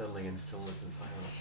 settling in stillness and silence.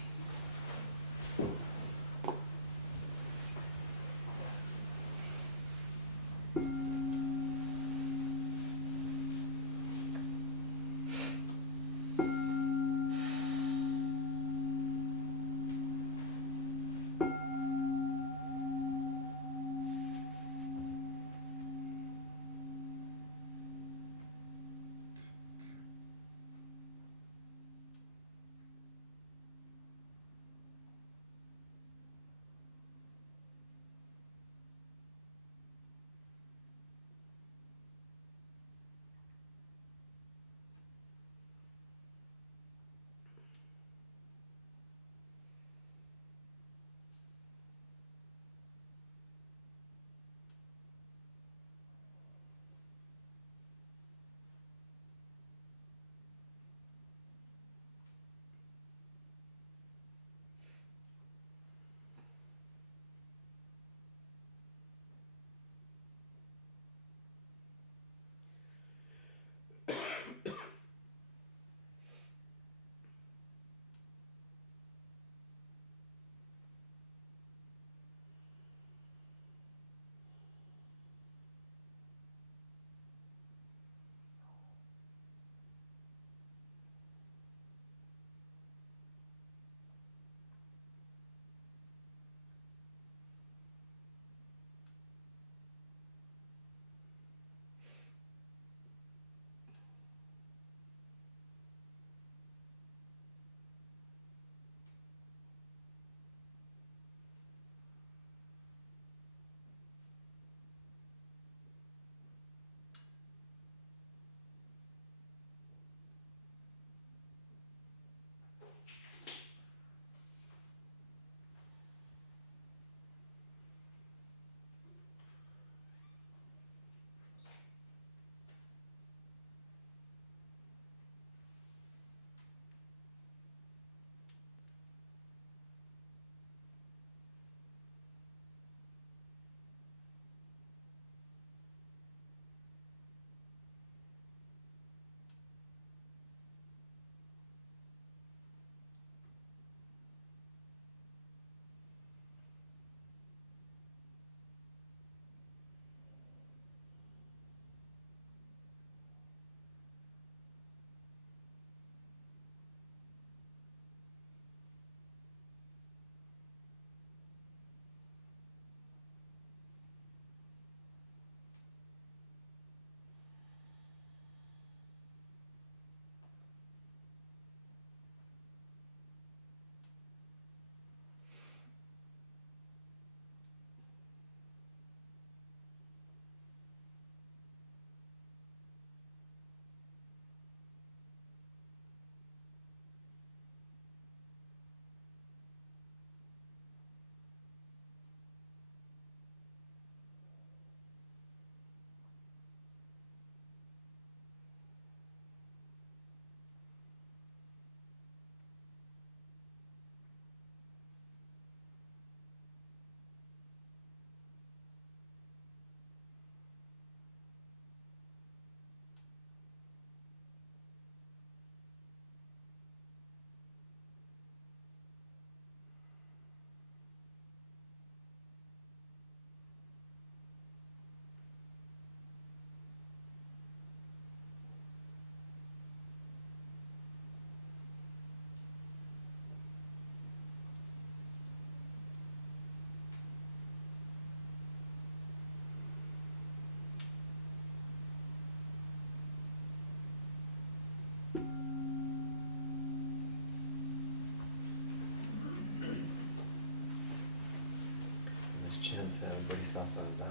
Chant Bodhisattva vow.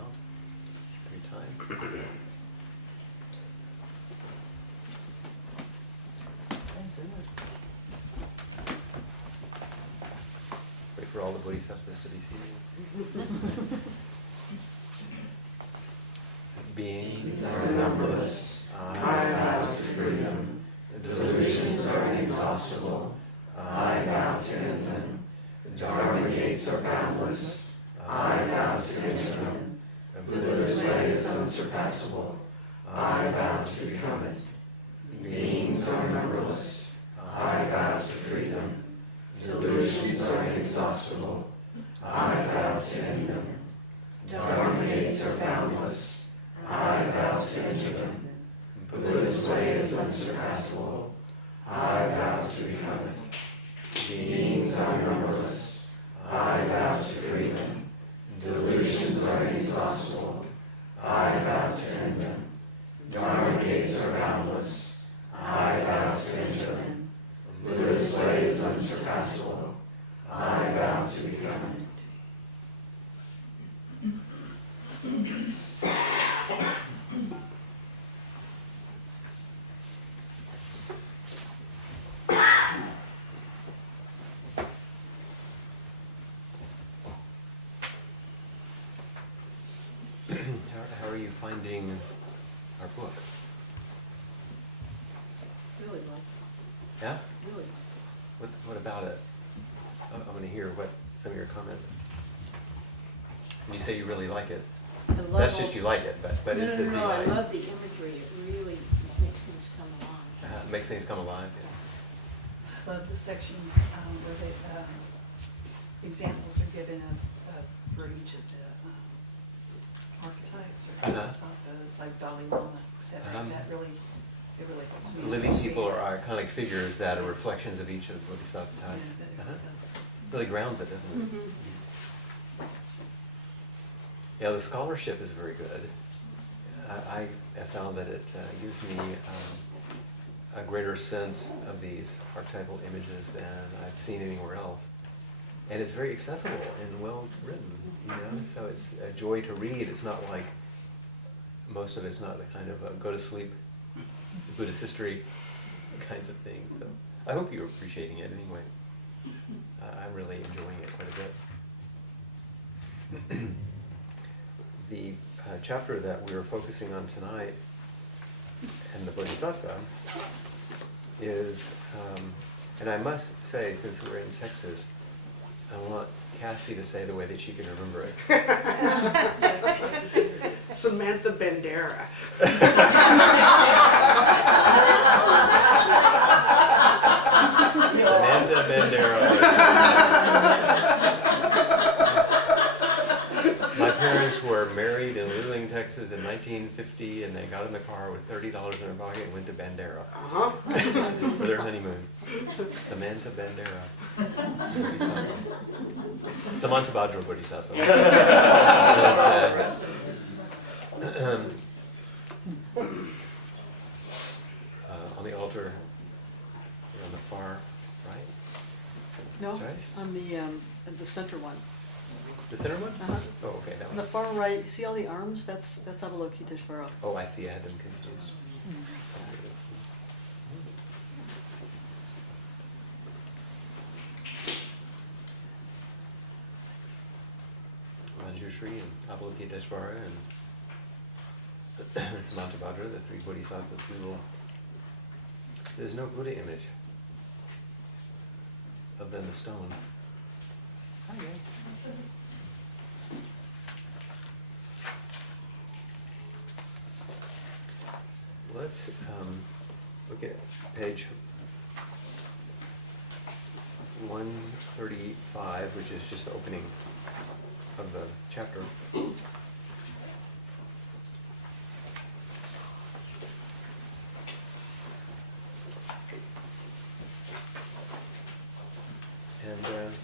3 times. Wait for all the Bodhisattvas to be seated. Beings are numberless. I vow to freedom. The delusions are inexhaustible. I vow to end them. The Dharma gates are boundless. I vow to enter them. The Buddha's way is unsurpassable. I vow to become it. Beings are numberless. I vow to freedom. Delusions are inexhaustible. I vow to end them. Dharma gates are boundless. I vow to enter them. Buddha's way is unsurpassable. I vow to become it. Beings are numberless. I vow to free them. Delusions are inexhaustible. I vow to end them. Dharma gates are boundless. I vow to enter them. Buddha's way is unsurpassable. I vow to become it. How are you finding our book? Really like it. Yeah? Really like it. What about it? I want to hear some of your comments. And you say you really like it. I love That's all- just you like it, but No, is the no, I like, love the imagery. It really makes things come alive. makes things come alive? I love the sections where the examples are given for each of the archetypes or bodhisattvas, like Dalai Lama, etc. That really, it really helps me. Living people are iconic figures that are reflections of each of the Bodhisattva Yeah, types. that it really does. Really grounds it, doesn't it? Mhm. Yeah, the scholarship is very good. I have found that it gives me a greater sense of these archetypal images than I've seen anywhere else. And it's very accessible and well written, you know, so it's a joy to read. It's not like, most of it's not the kind of go to sleep Buddhist history kinds of things. So I hope you're appreciating it anyway. I'm really enjoying it quite a bit. The chapter that we were focusing on tonight in the Bodhisattva is, and I must say, since we're in Texas, I want Cassie to say the way that she can remember it. Samantha Bandera. Samantha Bandera. My parents were married in Luling, Texas in 1950, and they got in the car with $30 in their pocket and went to Bandera for their honeymoon. Samantha Bandera. Samantha Badra Bodhisattva. On the altar, you're on the far right? No, That's right. on the center one. The center one? Uh-huh. Oh, okay, that On the one. far right, you see all the arms? That's Avalokiteshvara. Oh, I see, I had them confused. Manjushri and Avalokiteshvara and Samantabhadra, the three Bodhisattvas, there's no Buddha image other than the stone. Let's look at page 135, which is just the opening of the chapter. And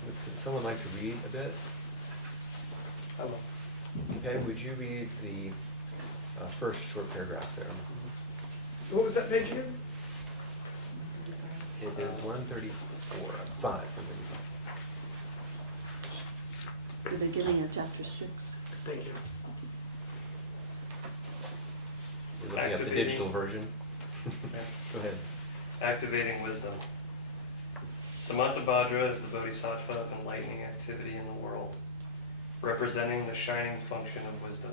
would someone like to read a bit? I will. Okay, would you read the first short paragraph there? What was that page again? It is 134, 135. The beginning of chapter 6. Thank you. We're looking at the Activating. digital version. Go ahead. Activating wisdom. Samantabhadra is the bodhisattva of enlightening activity in the world, representing the shining function of wisdom.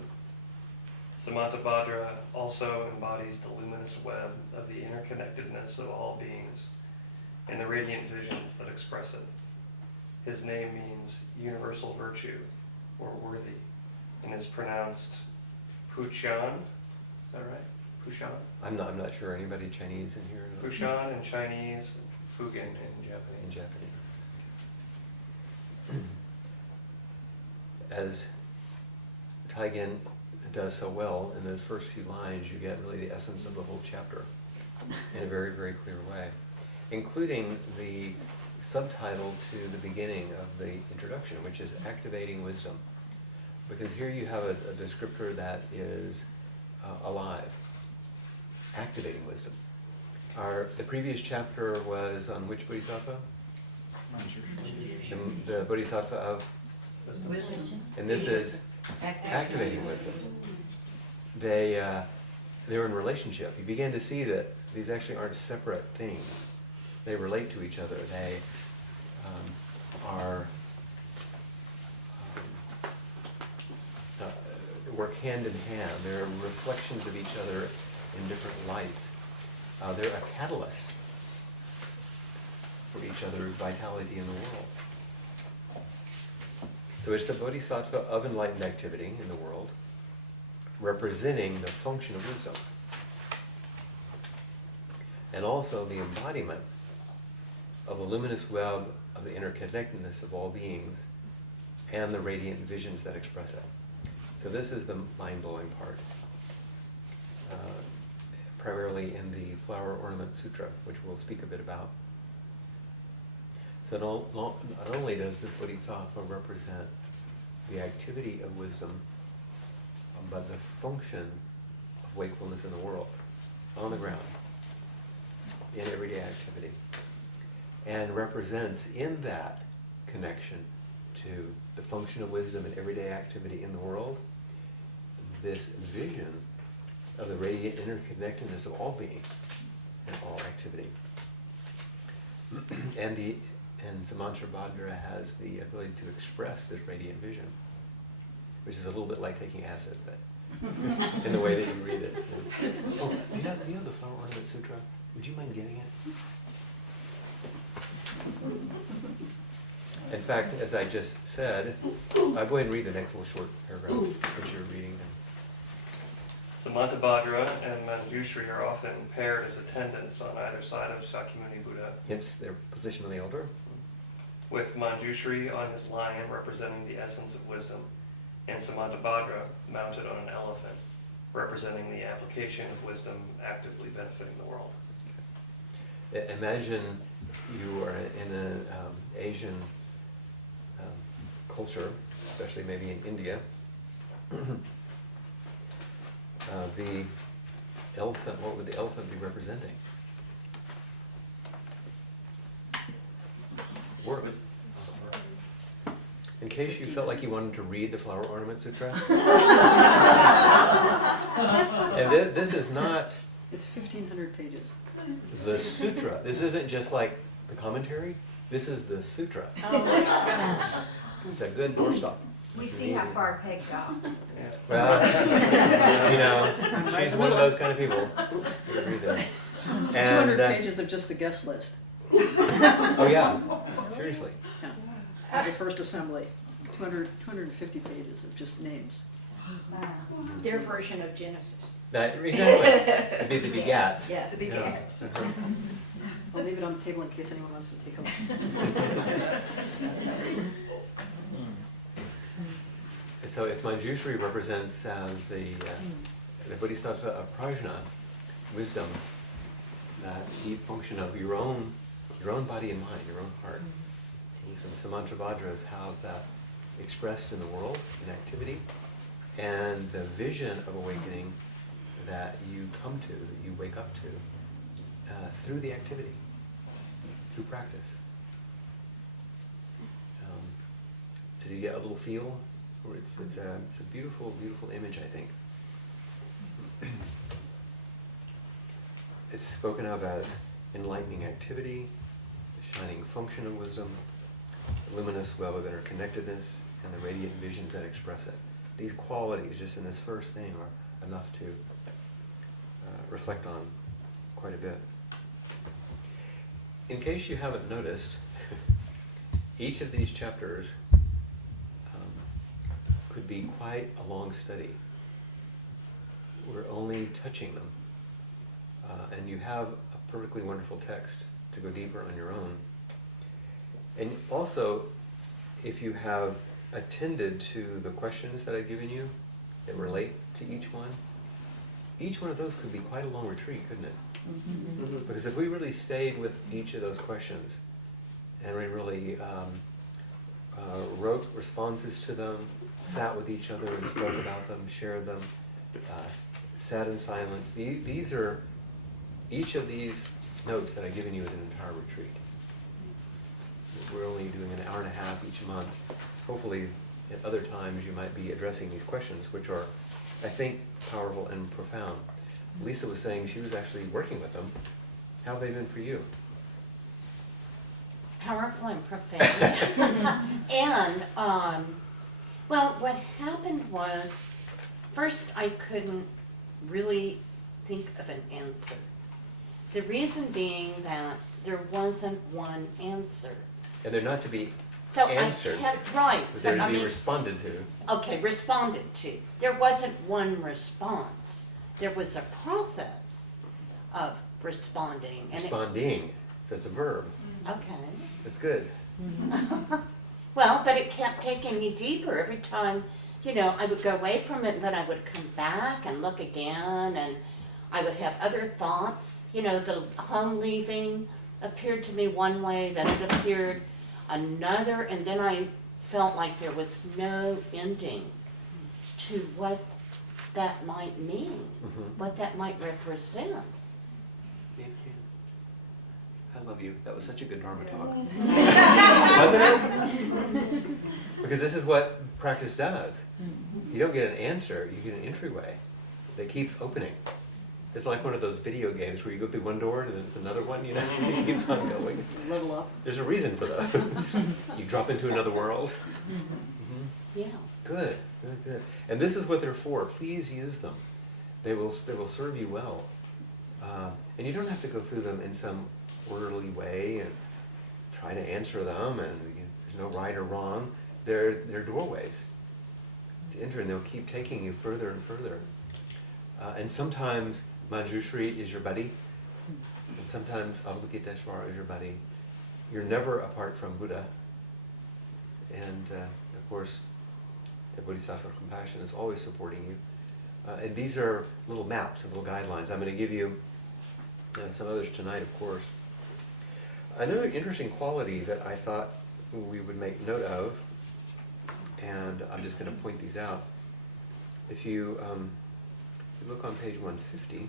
Samantabhadra also embodies the luminous web of the interconnectedness of all beings and the radiant visions that express it. His name means universal virtue, or worthy, and is pronounced Puchan. Is that right? Pushan? I'm not sure anybody Chinese in here. Pushan in Chinese, Fugen in Japanese. in Japanese. As Taigen does so well, in those first few lines, you get really the essence of the whole chapter in a very, very clear way, including the subtitle to the beginning of the introduction, which is Activating Wisdom. Because here you have a descriptor that is alive, activating wisdom. The previous chapter was on which Bodhisattva? The Bodhisattva of? Wisdom. And this is activating wisdom. They're in relationship. You begin to see that these actually aren't separate things. They relate to each other. They work hand in hand. They're reflections of each other in different lights. They're a catalyst for each other's vitality in the world. So it's the Bodhisattva of enlightened activity in the world, representing the function of wisdom. And also the embodiment of the luminous web of the interconnectedness of all beings and the radiant visions that express it. So this is the mind-blowing part, primarily in the Flower Ornament Sutra, which we'll speak a bit about. So not only does this Bodhisattva represent the activity of wisdom, but the function of wakefulness in the world, on the ground, in everyday activity, and represents in that connection to the function of wisdom in everyday activity in the world, this vision of the radiant interconnectedness of all being and all activity. And Samantrabhadra has the ability to express this radiant vision, which is a little bit like taking acid, but in the way that you read it. Oh, do you have the Flower Ornament Sutra? Would you mind getting it? In fact, as I just said, I'll go ahead and read the next little short paragraph since you're reading them. Samantabhadra and Manjushri are often paired as attendants on either side of Sakyamuni Buddha, Hence their position on the altar. with Manjushri on his lion representing the essence of wisdom, and Samantabhadra mounted on an elephant representing the application of wisdom actively benefiting the world. Imagine you are in an Asian culture, especially maybe in India. The elephant, what would the elephant be representing? Works. In case you felt like you wanted to read the Flower Ornament Sutra. And this is not It's 1,500 pages. the sutra. This isn't just like the commentary. This is the sutra. Oh my gosh. It's a good doorstop. We see how far Peg got. Well, you know, she's one of those kind of people. You read that. It's And, 200 pages of just the guest list. Oh yeah, seriously. Yeah. The first assembly, 250 pages of just names. Wow. Their version of Genesis. That, exactly. It'd be the begats. Yeah, the begats. I'll leave it on the table in case anyone wants to take a look. So if Manjushri represents the Bodhisattva of prajna, wisdom, that deep function of your own body and mind, your own heart. So Samantrabhadra is how is that expressed in the world, in activity, and the vision of awakening that you come to, that you wake up to, through the activity, through practice. So you get a little feel, or it's a beautiful, beautiful image, I think. It's spoken of as enlightening activity, the shining function of wisdom, the luminous web of interconnectedness, and the radiant visions that express it. These qualities, just in this first thing, are enough to reflect on quite a bit. In case you haven't noticed, each of these chapters could be quite a long study. We're only touching them. And you have a perfectly wonderful text to go deeper on your own. And also, if you have attended to the questions that I've given you that relate to each one of those could be quite a long retreat, couldn't it? Mhm. Because if we really stayed with each of those questions and we really wrote responses to them, sat with each other and spoke about them, shared them, sat in silence, these are, each of these notes that I've given you is an entire retreat. We're only doing an hour and a half each month. Hopefully, at other times, you might be addressing these questions, which are, I think, powerful and profound. Lisa was saying she was actually working with them. How have they been for you? Powerful and profound. And, well, what happened was, first I couldn't really think of an answer. The reason being that there wasn't one answer. And they're not to be So answered, I kept, right, but but they're to I be mean, responded to. okay, responded to. There wasn't one response. There was a process of responding. And Responding, so it's a verb. okay. It's good. Well, but it kept taking me deeper every time, you know, I would go away from it and then I would come back and look again and I would have other thoughts. You know, the home leaving appeared to me one way, then it appeared another, and then I felt like there was no ending to what that might mean, Mhm. what that might represent. I love you. That was such a good Dharma talk. Wasn't it? Because this is what practice does. You don't get an answer, you get an entryway that keeps opening. It's like one of those video games where you go through one door and then there's another one, you know, it keeps on going. Level up. There's a reason for that. You drop into another world. Mhm. Yeah. Good, good, good. And this is what they're for. Please use them. They will serve you well. And you don't have to go through them in some orderly way and try to answer them, and there's no right or wrong. They're doorways to enter, and they'll keep taking you further and further. And sometimes Manjushri is your buddy, and sometimes Avalokiteshvara is your buddy. You're never apart from Buddha. And of course, the Bodhisattva of compassion is always supporting you. And these are little maps and little guidelines. I'm going to give you some others tonight, of course. Another interesting quality that I thought we would make note of, and I'm just going to point these out. If you look on page 150,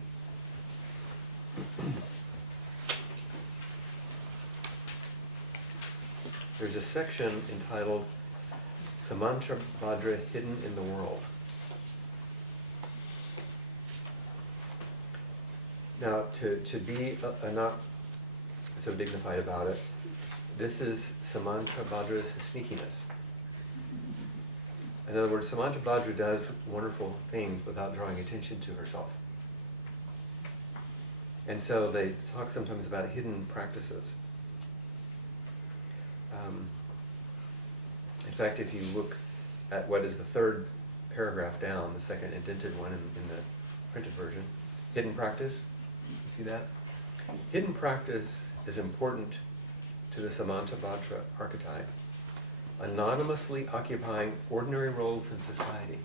there's a section entitled Samantabhadra Hidden in the World. Now, to be not so dignified about it, this is Samantabhadra's sneakiness. In other words, Samantabhadra does wonderful things without drawing attention to herself. And so they talk sometimes about hidden practices. In fact, if you look at what is the third paragraph down, the second indented one in the printed version, hidden practice, you see that? Hidden practice is important to the Samantabhadra archetype, anonymously occupying ordinary roles in society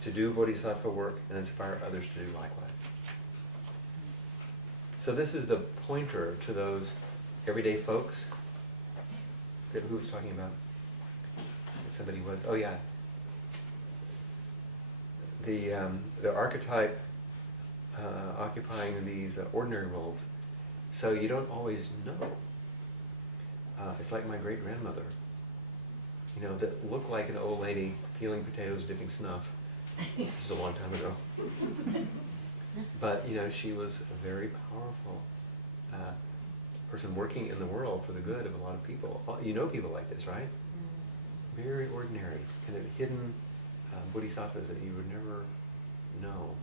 to do bodhisattva work and inspire others to do likewise. So this is the pointer to those everyday folks. Who was talking about? Somebody was, oh yeah. The archetype occupying these ordinary roles. So you don't always know. It's like my great-grandmother, you know, that looked like an old lady peeling potatoes, dipping snuff. This is a long time ago. But, you know, she was a very powerful person working in the world for the good of a lot of people. You know people like this, right? Very ordinary, kind of hidden bodhisattvas that you would never know.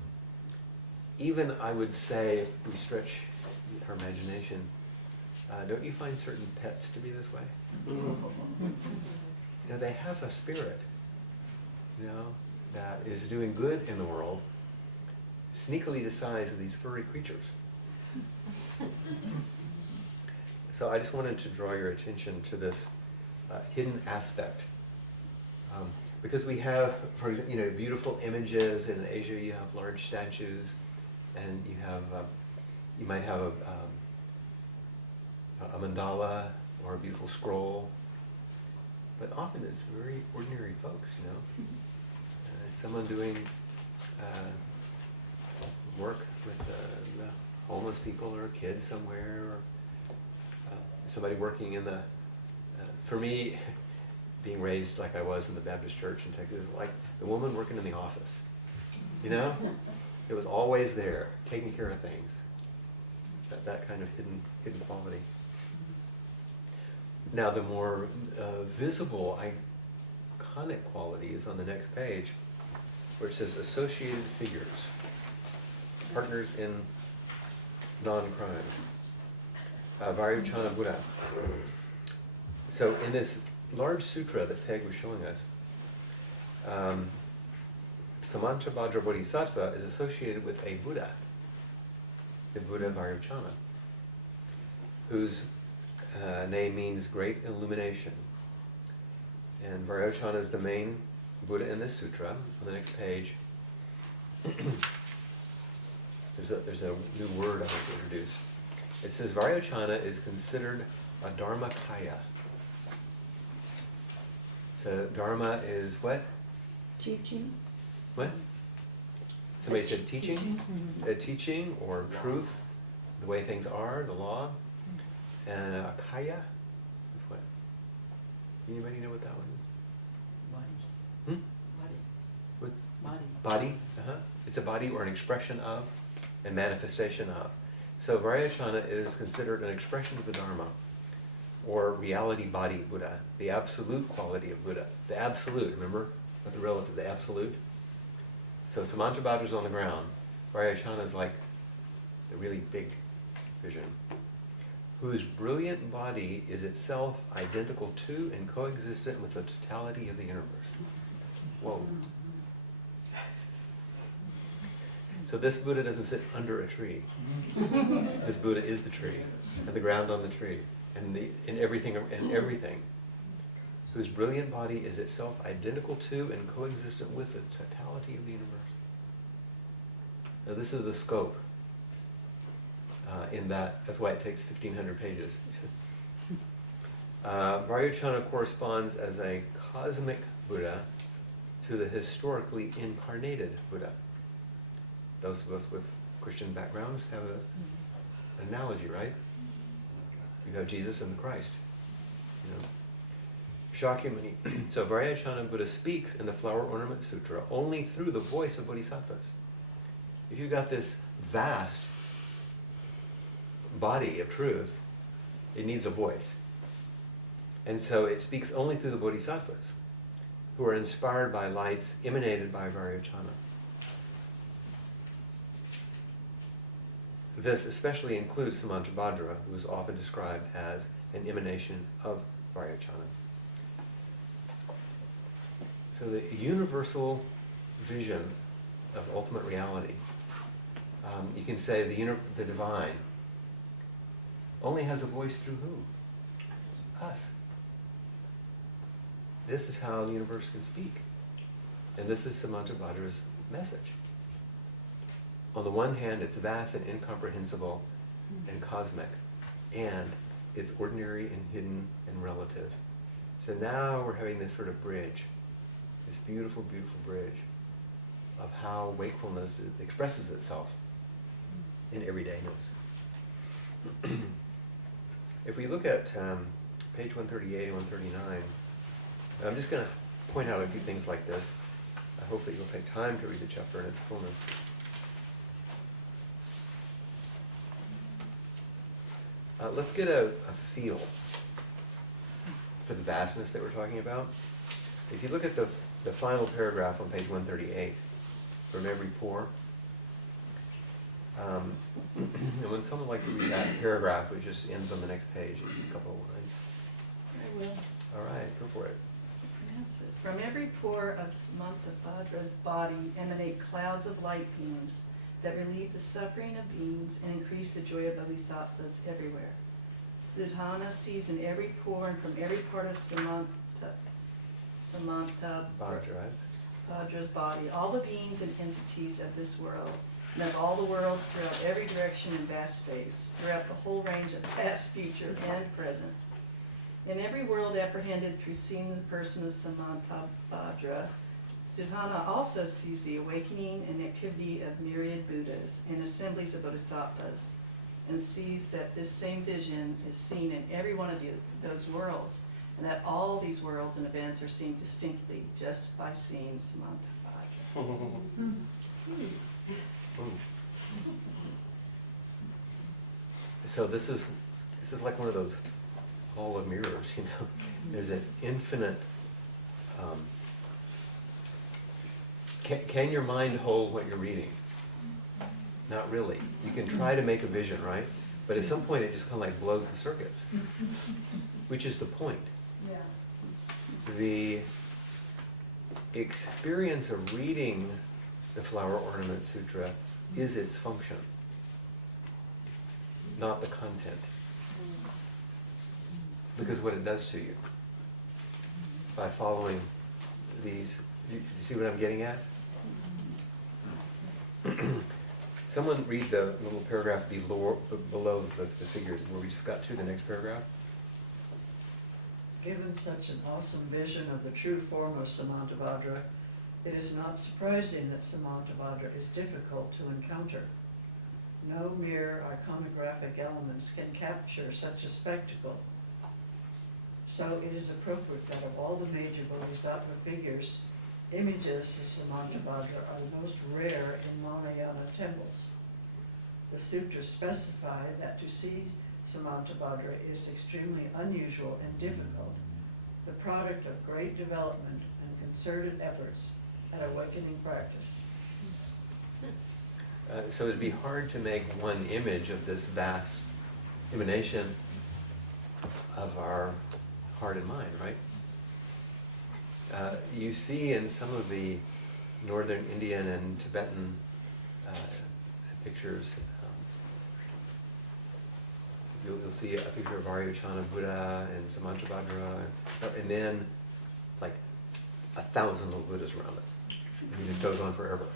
Even, I would say, if we stretch our imagination, don't you find certain pets to be this way? You know, they have a spirit, you know, that is doing good in the world, sneakily disguised as these furry creatures. So I just wanted to draw your attention to this hidden aspect. Because we have, for example, beautiful images. In Asia, you have large statues, and you have, you might have a mandala or a beautiful scroll. But often it's very ordinary folks, someone doing work with the homeless people or a kid somewhere, or somebody working in the, for me, being raised like I was in the Baptist church in Texas, like the woman working in the office, It was always there, taking care of things. That kind of hidden quality. Now the more visible, iconic quality is on the next page, where it says associated figures, partners in non-crime. Vairochana Buddha. So in this large sutra that Peg was showing us, Samantabhadra Bodhisattva is associated with a Buddha, the Buddha Vairochana, whose name means great illumination. And Vairochana is the main Buddha in this sutra. On the next page, there's a new word I want to introduce. It says Vairochana is considered a Dharmakaya. So Dharma is what? Teaching. What? Somebody said teaching? A teaching or truth, the way things are, the law. And a kaya is what? Anybody know what that one is? Body. Hmm? Body. What? Body. Body? It's a body or an expression of and manifestation of. So Vairochana is considered an expression of the Dharma, or reality body Buddha, the absolute quality of Buddha. The absolute, remember? Not the relative, the absolute. So Samantabhadra is on the ground. Vairochana is like the really big vision, whose brilliant body is itself identical to and coexistent with the totality of the universe. Whoa. So this Buddha doesn't sit under a tree. This Buddha is the tree, and the ground on the tree, and in everything, whose brilliant body is itself identical to and coexistent with the totality of the universe. Now this is the scope. That's why it takes 1,500 pages. Vairochana corresponds as a cosmic Buddha to the historically incarnated Buddha. Those of us with Christian backgrounds have an analogy, right? You have Jesus and the Christ. Shakyamuni. So Vairochana Buddha speaks in the Flower Ornament Sutra only through the voice of Bodhisattvas. If you've got this vast body of truth, it needs a voice. And so it speaks only through the Bodhisattvas, who are inspired by lights emanated by Vairochana. This especially includes Samantabhadra, who is often described as an emanation of Vairochana. So the universal vision of ultimate reality, you can say the divine, only has a voice through who? Us. This is how the universe can speak. And this is Samantabhadra's message. On the one hand, it's vast and incomprehensible and cosmic, and it's ordinary and hidden and relative. So now we're having this sort of bridge, this beautiful, beautiful bridge of how wakefulness expresses itself in everydayness. If we look at page 138 and 139, I'm just going to point out a few things like this. I hope that you'll take time to read the chapter in its fullness. Let's get a feel for the vastness that we're talking about. If you look at the final paragraph on page 138, from every pore, and when someone would like to read that paragraph, it just ends on the next page, a couple of lines. I will. All right, go for it. Pronounce it. From every pore of Samantabhadra's body emanate clouds of light beams that relieve the suffering of beings and increase the joy of bodhisattvas everywhere. Siddhana sees in every pore and from every part of Samantabhadra's body all the beings and entities of this world, and of all the worlds throughout every direction and vast space, throughout the whole range of past, future, and present. In every world apprehended through seeing the person of Samantabhadra, Siddhana also sees the awakening and activity of myriad Buddhas and assemblies of Bodhisattvas, and sees that this same vision is seen in every one of those worlds, and that all these worlds and events are seen distinctly just by seeing Samantabhadra. So this is like one of those hall of mirrors, you know. There's an infinite. Can your mind hold what you're reading? Not really. You can try to make a vision, right? But at some point it just kind of like blows the circuits, which is the point. Yeah. The experience of reading the Flower Ornament Sutra is its function, not the content. Because what it does to you by following these, do you see what I'm getting at? Someone read the little paragraph below the figures where we just got to, the next paragraph. Given such an awesome vision of the true form of Samantabhadra, it is not surprising that Samantabhadra is difficult to encounter. No mere iconographic elements can capture such a spectacle. So it is appropriate that of all the major Bodhisattva figures, images of Samantabhadra are the most rare in Mahayana temples. The sutras specify that to see Samantabhadra is extremely unusual and difficult, the product of great development and concerted efforts at awakening practice. So it'd be hard to make one image of this vast emanation of our heart and mind, right? You see in some of the northern Indian and Tibetan pictures, you'll see a picture of Aryachana Buddha and Samantabhadra, and then like 1,000 little Buddhas around it. And it just goes on forever.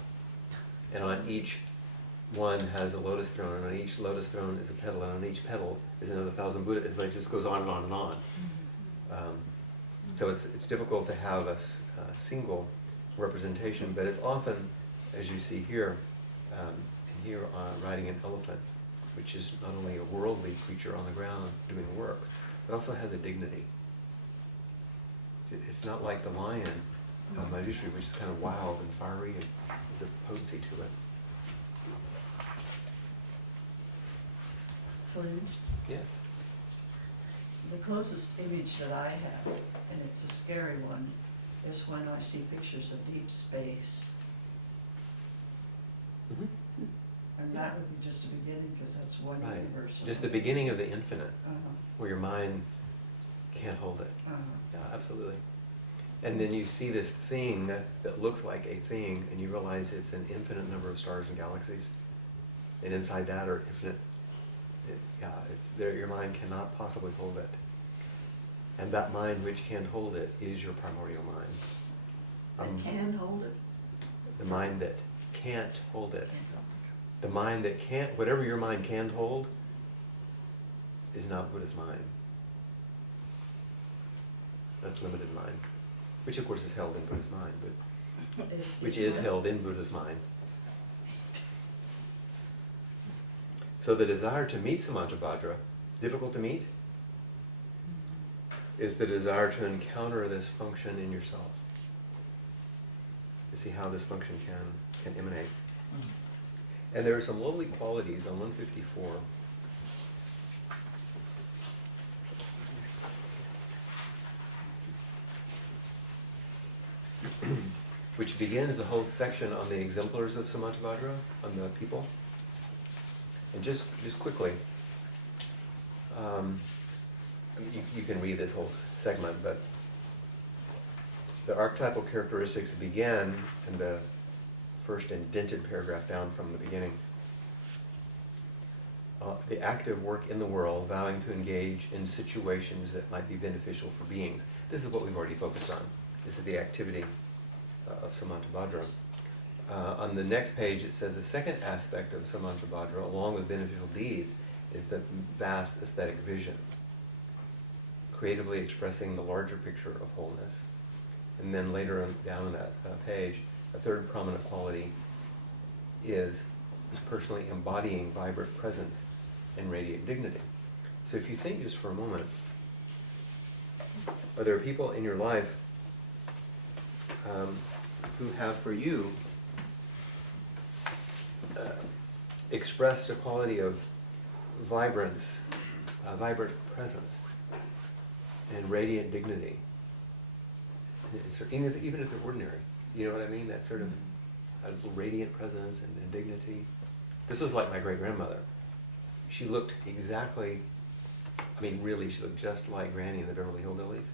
And on each one has a lotus throne, and on each lotus throne is a petal, and on each petal is another 1,000 Buddhas. It's like, it just goes on and on and on. So it's difficult to have a single representation, but it's often, as you see here, riding an elephant, which is not only a worldly creature on the ground doing work, but also has a dignity. It's not like the lion of Manjushri, which is kind of wild and fiery, and there's a potency to it. Flint, Yes. the closest image that I have, and it's a scary one, is when I see pictures of deep space. Mm-hmm. And that would be just a beginning, because that's one Right. universe. Just the beginning of the infinite, Uh-huh, where your mind can't hold it. uh-huh. Yeah, absolutely. And then you see this thing that looks like a thing, and you realize it's an infinite number of stars and galaxies. And inside that are infinite, it's there. Your mind cannot possibly hold it. And that mind which can't hold it is your primordial mind. That can hold it? The mind that can't hold it. The mind that can't, whatever your mind can hold, is not Buddha's mind. That's limited mind. Which of course is held in Buddha's mind, but which is held in Buddha's mind. So the desire to meet Samantabhadra, difficult to meet, is the desire to encounter this function in yourself. To see how this function can emanate. And there are some lovely qualities on 154. Which begins the whole section on the exemplars of Samantabhadra, on the people. And just quickly, you can read this whole segment, but the archetypal characteristics begin in the first indented paragraph down from the beginning. the active work in the world, vowing to engage in situations that might be beneficial for beings. This is what we've already focused on. This is the activity of Samantabhadra. On the next page, it says the second aspect of Samantabhadra, along with beneficial deeds, is the vast aesthetic vision, creatively expressing the larger picture of wholeness. And then later on, down on that page, a third prominent quality is personally embodying vibrant presence and radiant dignity. So if you think just for a moment, are there people in your life who have for you expressed a quality of vibrance, vibrant presence, and radiant dignity? Even if they're ordinary, you know what I mean? That sort of radiant presence and dignity. This was like my great-grandmother. She looked exactly, I mean really, she looked just like Granny in the Beverly Hillbillies.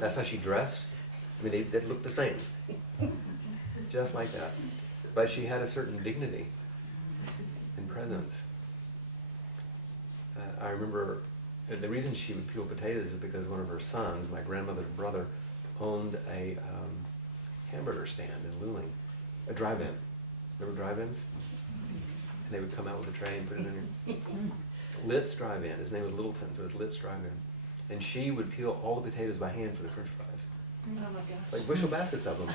That's how she dressed. I mean, they looked the same. Just like that. But she had a certain dignity and presence. I remember, the reason she would peel potatoes is because one of her sons, my grandmother's brother, owned a hamburger stand in Luling, a drive-in. Remember drive-ins? And they would come out with a tray and put it in here. Lit's drive-in. His name was Littleton, so it was Lit's drive-in. And she would peel all the potatoes by hand for the French fries. Oh my gosh. Like bushel baskets of them.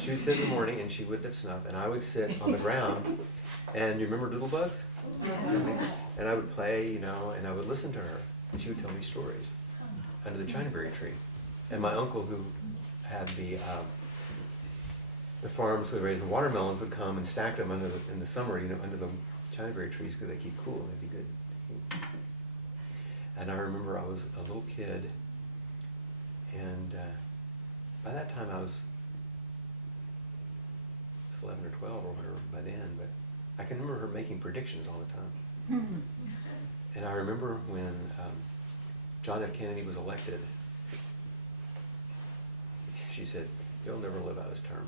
She would sit in the morning and she would dip snuff, and I would sit on the ground. And you remember Doodlebugs? And I would play, you know, and I would listen to her, and she would tell me stories under the chinaberry tree. And my uncle, who had the farms where they raised the watermelons, would come and stack them in the summer, you know, under the chinaberry trees because they keep cool. They'd be good. And I remember I was a little kid, and by that time I was 11 or 12 or whatever by then, but I can remember her making predictions all the time. And I remember when John F. Kennedy was elected, she said, "He'll never live out his term."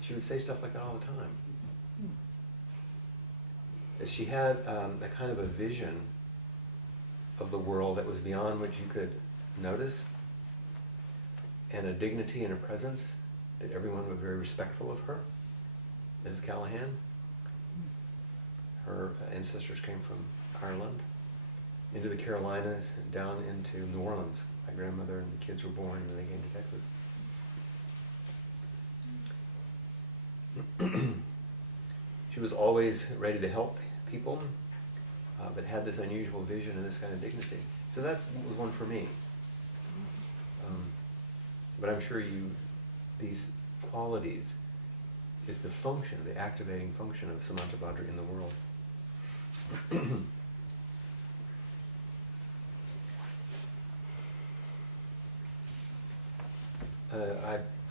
She would say stuff like that all the time. She had a kind of a vision of the world that was beyond what you could notice, and a dignity and a presence that everyone was very respectful of her. Mrs. Callahan, her ancestors came from Ireland, into the Carolinas, and down into New Orleans. My grandmother and the kids were born, and then they came to Texas. She was always ready to help people, but had this unusual vision and this kind of dignity. So that was one for me. But I'm sure these qualities is the function, the activating function of Samantabhadra in the world.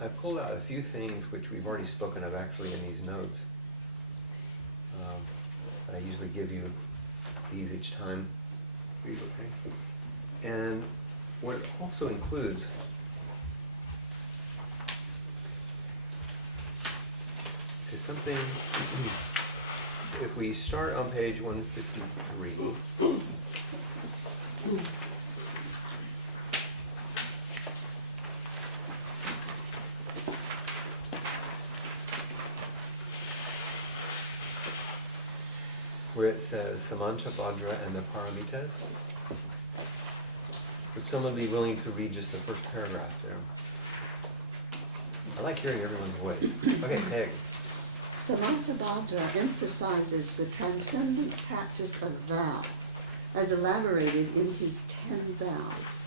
I pulled out a few things which we've already spoken of actually in these notes. But I usually give you these each time. Are you okay? And what it also includes is something, if we start on page 153, where it says Samantabhadra and the Paramitas. Would someone be willing to read just the first paragraph there? I like hearing everyone's voice. Okay, Peg. Samantabhadra emphasizes the transcendent practice of vow, as elaborated in his 10 vows.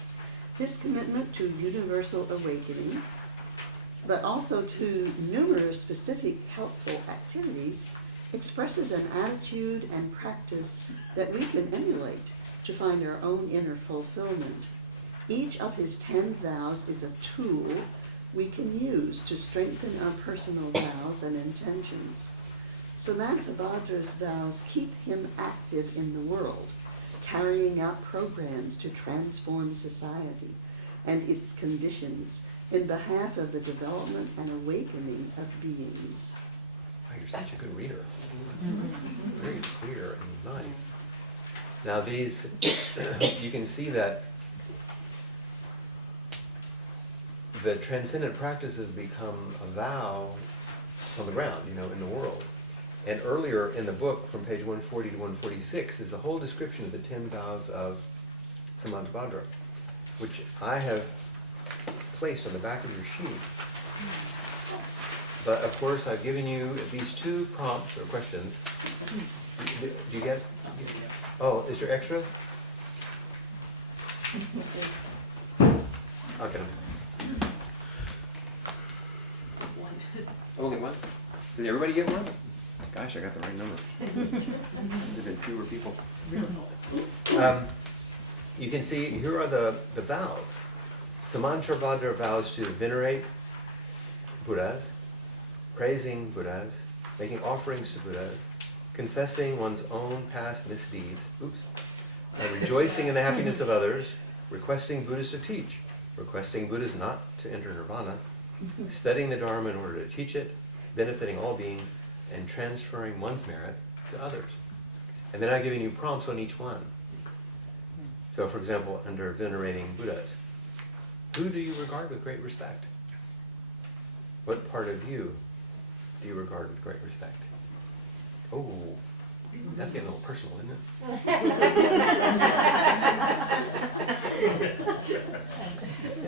His commitment to universal awakening, but also to numerous specific helpful activities, expresses an attitude and practice that we can emulate to find our own inner fulfillment. Each of his 10 vows is a tool we can use to strengthen our personal vows and intentions. Samantabhadra's vows keep him active in the world, carrying out programs to transform society and its conditions in behalf of the development and awakening of beings. Oh, you're you're such a good reader. Very clear and nice. Now these, you can see that the transcendent practices become a vow on the ground, in the world. And earlier in the book, from page 140 to 146, is the whole description of the 10 vows of Samantabhadra, which I have placed on the back of your sheet. But of course, I've given you these 2 prompts or questions. Do you get? Oh, is there extra? I'll get them. Only one? Did everybody get one? Gosh, I got the right number. There've been fewer people. You can see, here are the vows. Samantabhadra vows to venerate Buddhas, praising Buddhas, making offerings to Buddhas, confessing one's own past misdeeds, rejoicing in the happiness of others, requesting Buddhas to teach, requesting Buddhas not to enter nirvana, studying the Dharma in order to teach it, benefiting all beings, and transferring one's merit to others. And then I've given you prompts on each one. So for example, under venerating Buddhas, who do you regard with great respect? What part of you do you regard with great respect? Oh, that's getting a little personal, isn't it?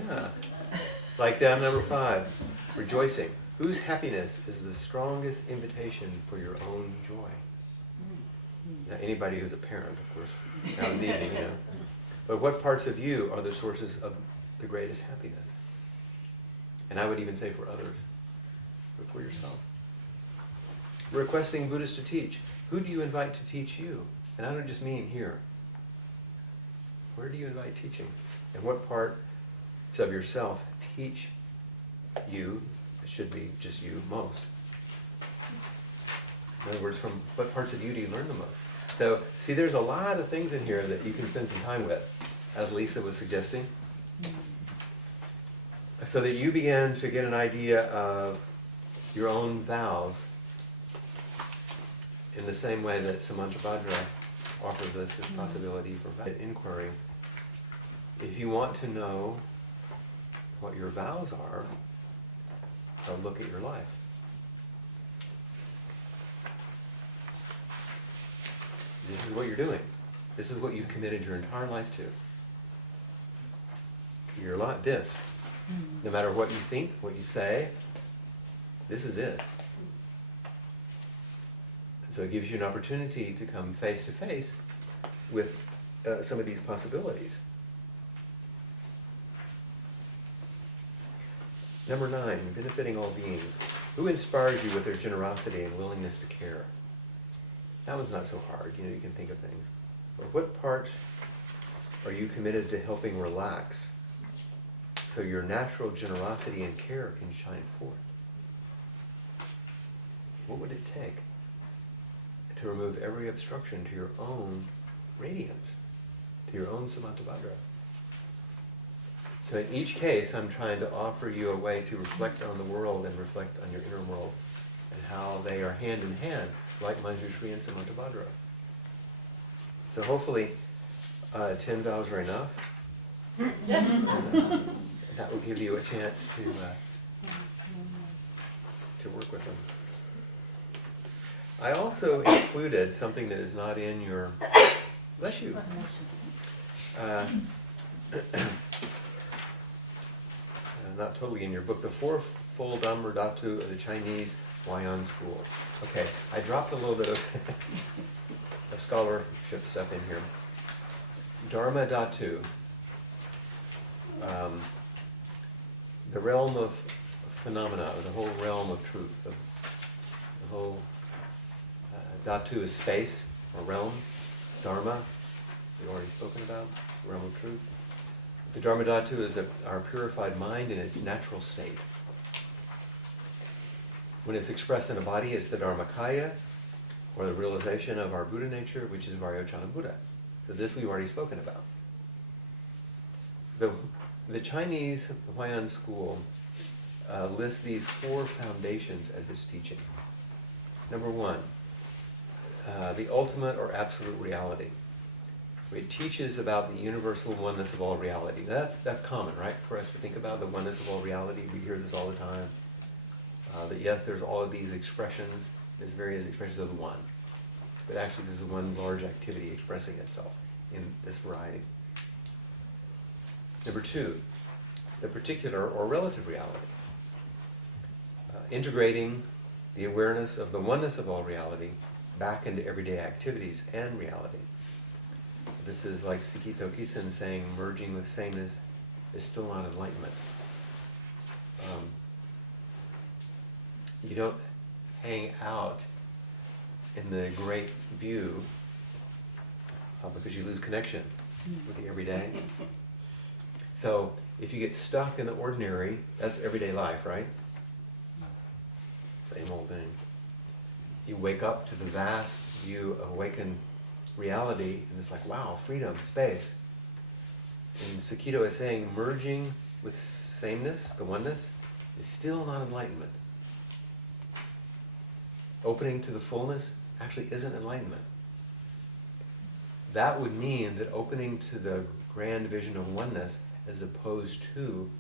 Yeah. Like down number 5, rejoicing. Whose happiness is the strongest invitation for your own joy? Now, anybody who's a parent, of course, now it's easy, But what parts of you are the sources of the greatest happiness? And I would even say for others, but for yourself. Requesting Buddhists to teach. Who do you invite to teach you? And I don't just mean here. Where do you invite teaching? And what parts of yourself teach you, it should be just you, most? In other words, from what parts of you do you learn the most? So, see, there's a lot of things in here that you can spend some time with, as Lisa was suggesting. So that you begin to get an idea of your own vows in the same way that Samantabhadra offers us this possibility for inquiry. If you want to know what your vows are, look at your life. This is what you're doing. This is what you've committed your entire life to. Your life, this. No matter what you think, what you say, this is it. And so it gives you an opportunity to come face to face with some of these possibilities. Number 9, benefiting all beings. Who inspires you with their generosity and willingness to care? That one's not so hard, you can think of things. Or what parts are you committed to helping relax so your natural generosity and care can shine forth? What would it take to remove every obstruction to your own radiance, to your own Samantabhadra? So in each case, I'm trying to offer you a way to reflect on the world and reflect on your inner world and how they are hand in hand, like Manjushri and Samantabhadra. So hopefully 10 vows are enough. And, that will give you a chance to work with them. I also included something that is not in your, bless you. Not totally in your book, the fourfold Dhamma Dhatu of the Chinese Huayan school. Okay, I dropped a little bit of scholarship stuff in here. Dharma Dhatu, the realm of phenomena, or the whole realm of truth. The whole Dhatu is space, or realm. Dharma, we've already spoken about, realm of truth. The Dharma Dhatu is our purified mind in its natural state. When it's expressed in a body, it's the Dharmakaya, or the realization of our Buddha nature, which is Vajrayana Buddha. So this we've already spoken about. The Chinese Huayan school lists these 4 foundations as its teaching. Number one, the ultimate or absolute reality. It teaches about the universal oneness of all reality. Now that's common, right, for us to think about the oneness of all reality. We hear this all the time. That yes, there's all of these expressions, these various expressions of the one. But actually this is one large activity expressing itself in this variety. Number two, the particular or relative reality. Integrating the awareness of the oneness of all reality back into everyday activities and reality. This is like Sikito Kisen saying, merging with sameness is still not enlightenment. You don't hang out in the great view because you lose connection with the everyday. So if you get stuck in the ordinary, that's everyday life, right? Same old thing. You wake up to the vast view of awakened reality, and it's like, wow, freedom, space. And Sakito is saying, merging with sameness, the oneness, is still not enlightenment. Opening to the fullness actually isn't enlightenment. That would mean that opening to the grand vision of oneness as opposed to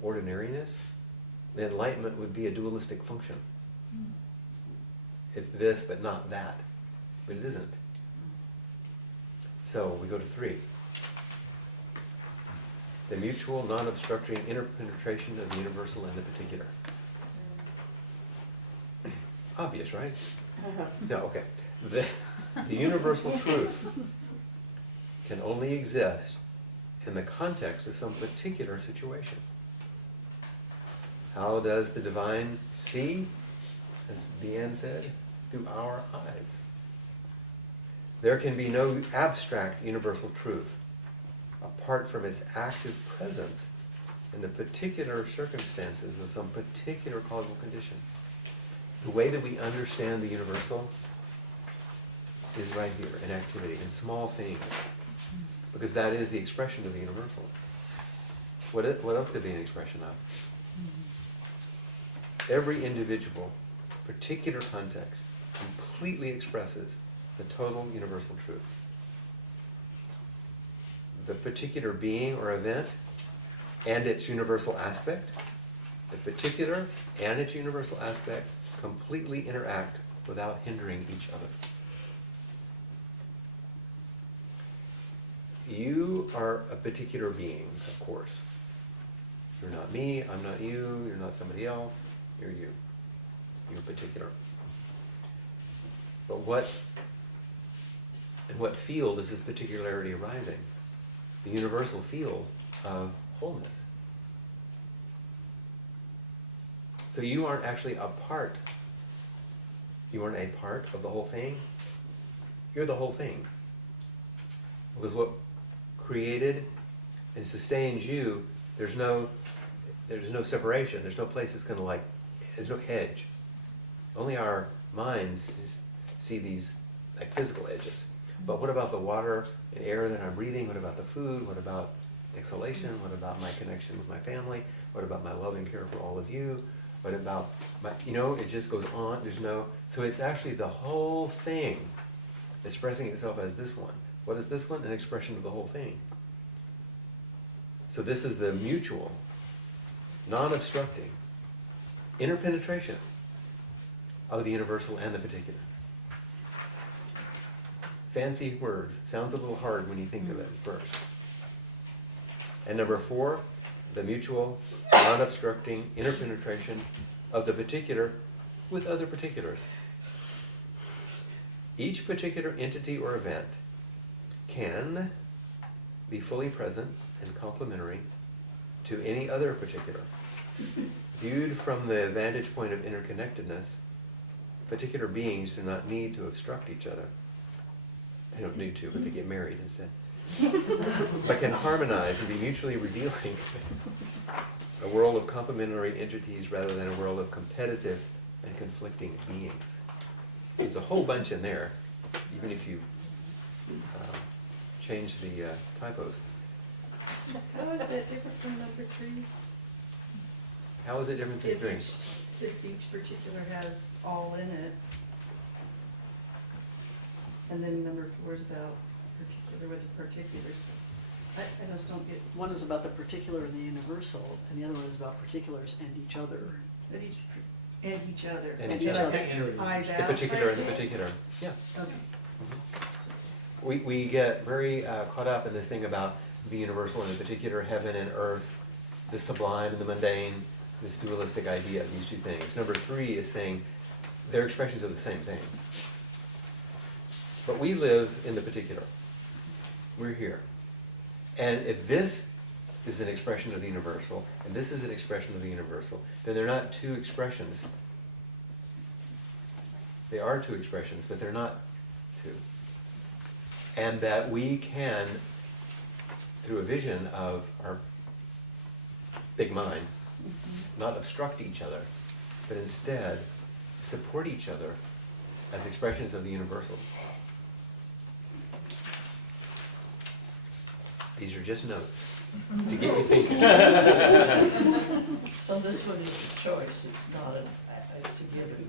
ordinariness, the enlightenment would be a dualistic function. It's this but not that. But it isn't. So we go to 3. The mutual, non-obstructing interpenetration of the universal and the particular. Obvious, right? No, okay. The universal truth can only exist in the context of some particular situation. How does the divine see, as Deanne said? Through our eyes. There can be no abstract universal truth apart from its active presence in the particular circumstances of some particular causal condition. The way that we understand the universal is right here, in activity, in small things. Because that is the expression of the universal. What else could be an expression of? Every individual, particular context, completely expresses the total universal truth. The particular being or event and its universal aspect, the particular and its universal aspect completely interact without hindering each other. You are a particular being, of course. You're not me, I'm not you, you're not somebody else, you're you. You're particular. But in what field is this particularity arising? The universal field of wholeness. So you aren't actually a part. You aren't a part of the whole thing. You're the whole thing. Because what created and sustains you, there's no separation. There's no place that's going to there's no edge. Only our minds see these like physical edges. But what about the water and air that I'm breathing? What about the food? What about exhalation? What about my connection with my family? What about my love and care for all of you? What about it just goes on. So it's actually the whole thing expressing itself as this one. What is this one? An expression of the whole thing. So this is the mutual, non-obstructing interpenetration of the universal and the particular. Fancy words. Sounds a little hard when you think of it at first. And number 4, the mutual, non-obstructing interpenetration of the particular with other particulars. Each particular entity or event can be fully present and complementary to any other particular. Viewed from the vantage point of interconnectedness, particular beings do not need to obstruct each other. They don't need to, but they get married instead. But can harmonize and be mutually revealing a world of complementary entities rather than a world of competitive and conflicting beings. There's a whole bunch in there, even if you change the typos. How is that different from number 3? How is it different from 3? If each particular has all in it, And then number 4 is about particular with the particulars. I just don't get, One is about the particular and the universal, and the other one is about particulars and each other. and each other. And each then other. I The vow particular and type the thing? particular, yeah. Okay. We get very caught up in this thing about the universal and the particular, heaven and earth, the sublime and the mundane, this dualistic idea of these two things. Number 3 is saying they're expressions of the same thing. But we live in the particular. We're here. And if this is an expression of the universal, and this is an expression of the universal, then they're not two expressions. They are two expressions, but they're not two. And that we can, through a vision of our big mind, not obstruct each other, but instead support each other as expressions of the universal. These are just notes to get you thinking. So this one is a choice, it's not it's a given.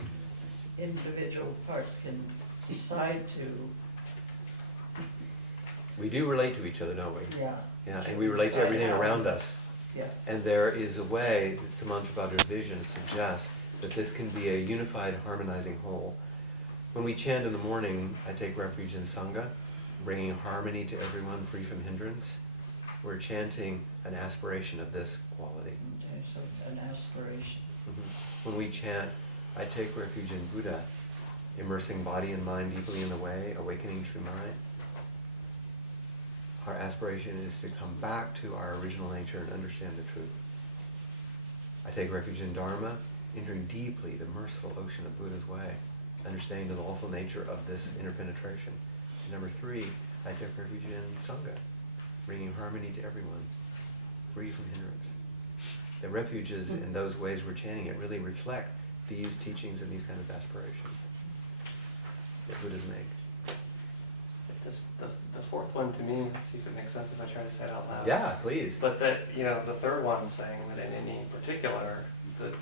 Individual part can decide to, We do relate to each other, don't we? yeah. Yeah, and we relate to everything around us. Yeah. And there is a way that Samantabhadra's vision suggests that this can be a unified, harmonizing whole. When we chant in the morning, I take refuge in Sangha, bringing harmony to everyone free from hindrance. We're chanting an aspiration of this quality. Okay, so it's an aspiration. When we chant, I take refuge in Buddha, immersing body and mind deeply in the way, awakening true mind. Our aspiration is to come back to our original nature and understand the truth. I take refuge in Dharma, entering deeply the merciful ocean of Buddha's way, understanding the lawful nature of this interpenetration. And number 3, I take refuge in Sangha, bringing harmony to everyone, free from hindrance. The refuges in those ways we're chanting it really reflect these teachings and these kind of aspirations that Buddhas make. The 4th one to me, let's see if it makes sense if I try to say it out loud. Yeah, please. But that, the 3rd one saying that in any particular, that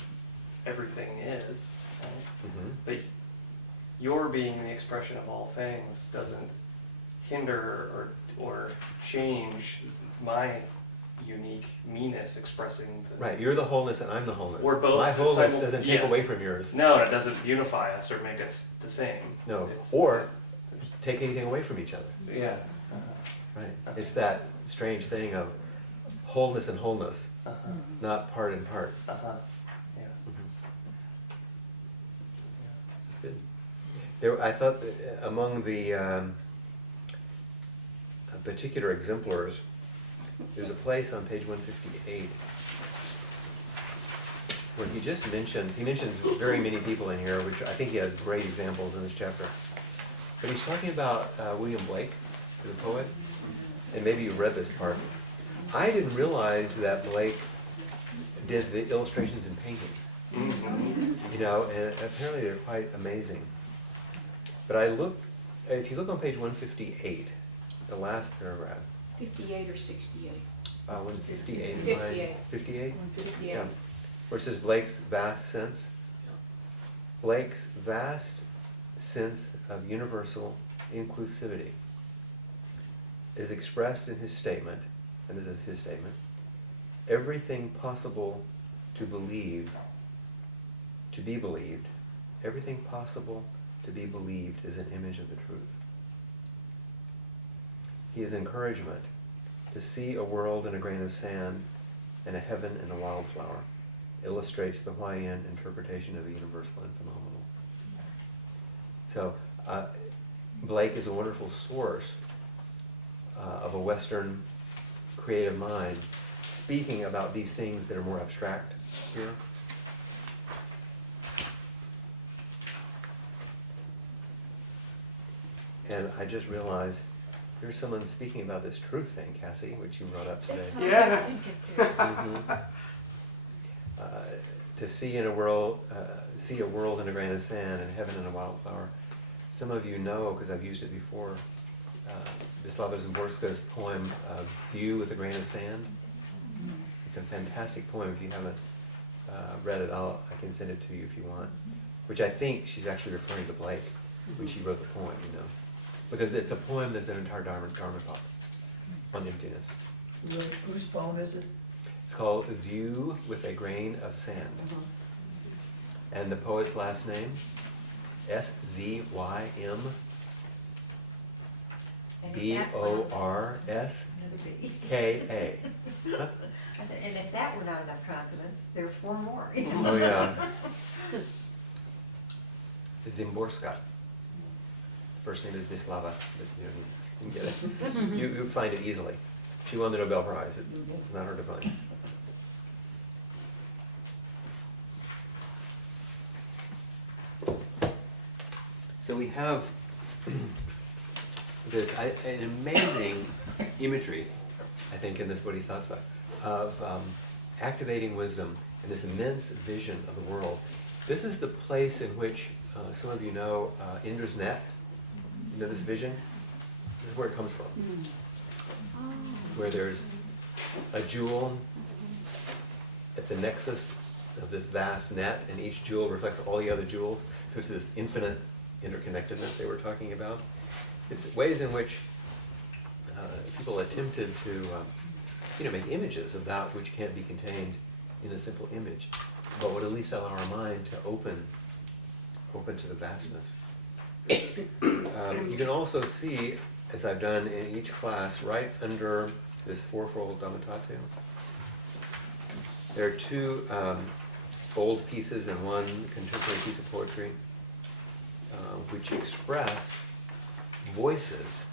everything is, right? But your being the expression of all things doesn't hinder or change my unique me-ness expressing the... Right, you're the wholeness and I'm the wholeness. We're both My wholeness simul- doesn't take yeah. away from yours. No, it doesn't unify us or make us the same. No, It's- or take anything away from each other. Yeah. Right. It's that strange thing of wholeness and wholeness, not part and part. Yeah. That's good. There, I thought that among the particular exemplars, there's a place on page 158 where he mentions very many people in here, which I think he has great examples in this chapter. But he's talking about William Blake, the poet, and maybe you read this part. I didn't realize that Blake did the illustrations and paintings, and apparently they're quite amazing. But if you look on page 158, the last paragraph, 58 or 68? 158 in 58. mine. 58? 58. Yeah. Where it says Blake's vast sense. Blake's vast sense of universal inclusivity is expressed in his statement, and this is his statement: everything possible to believe, to be believed, everything possible to be believed is an image of the truth. He is encouragement to see a world in a grain of sand and a heaven in a wildflower, illustrates the Huayan interpretation of the universal and phenomenal. So, Blake is a wonderful source of a Western creative mind, speaking about these things that are more abstract here. And I just realized here's someone speaking about this truth thing, Cassie, which you brought up today. That's what I Yeah. was thinking too. To see in a world, see a world in a grain of sand and heaven in a wildflower. Some of you know, because I've used it before, Wisława Szymborska's poem, View with a Grain of Sand. It's a fantastic poem. If you haven't read it, I can send it to you if you want. Which I think she's actually referring to Blake when she wrote the poem, because it's a poem that's an entire Dharma talk on emptiness. Whose poem is it? It's called View with a Grain of Sand. And the poet's last name, S-Z-Y-M B-O-R-S-K-A. Huh? I said, and if that were not enough consonants, there are 4 more. Oh, yeah. Zimborska. First name is Mislava, but you can get it. You find it easily. She won the Nobel Prize. It's not hard to find. So we have this an amazing imagery, I think, in this Bodhisattva of activating wisdom and this immense vision of the world. This is the place in which some of you know Indra's net. You know this vision? This is where it comes from. Where there's a jewel at the nexus of this vast net, and each jewel reflects all the other jewels. So it's this infinite interconnectedness they were talking about. It's ways in which people attempted to make images of that which can't be contained in a simple image, but would at least allow our mind to open to the vastness. You can also see, as I've done in each class, right under this fourfold Dhammatattvaya, there are 2 old pieces and 1 contemporary piece of poetry which express voices,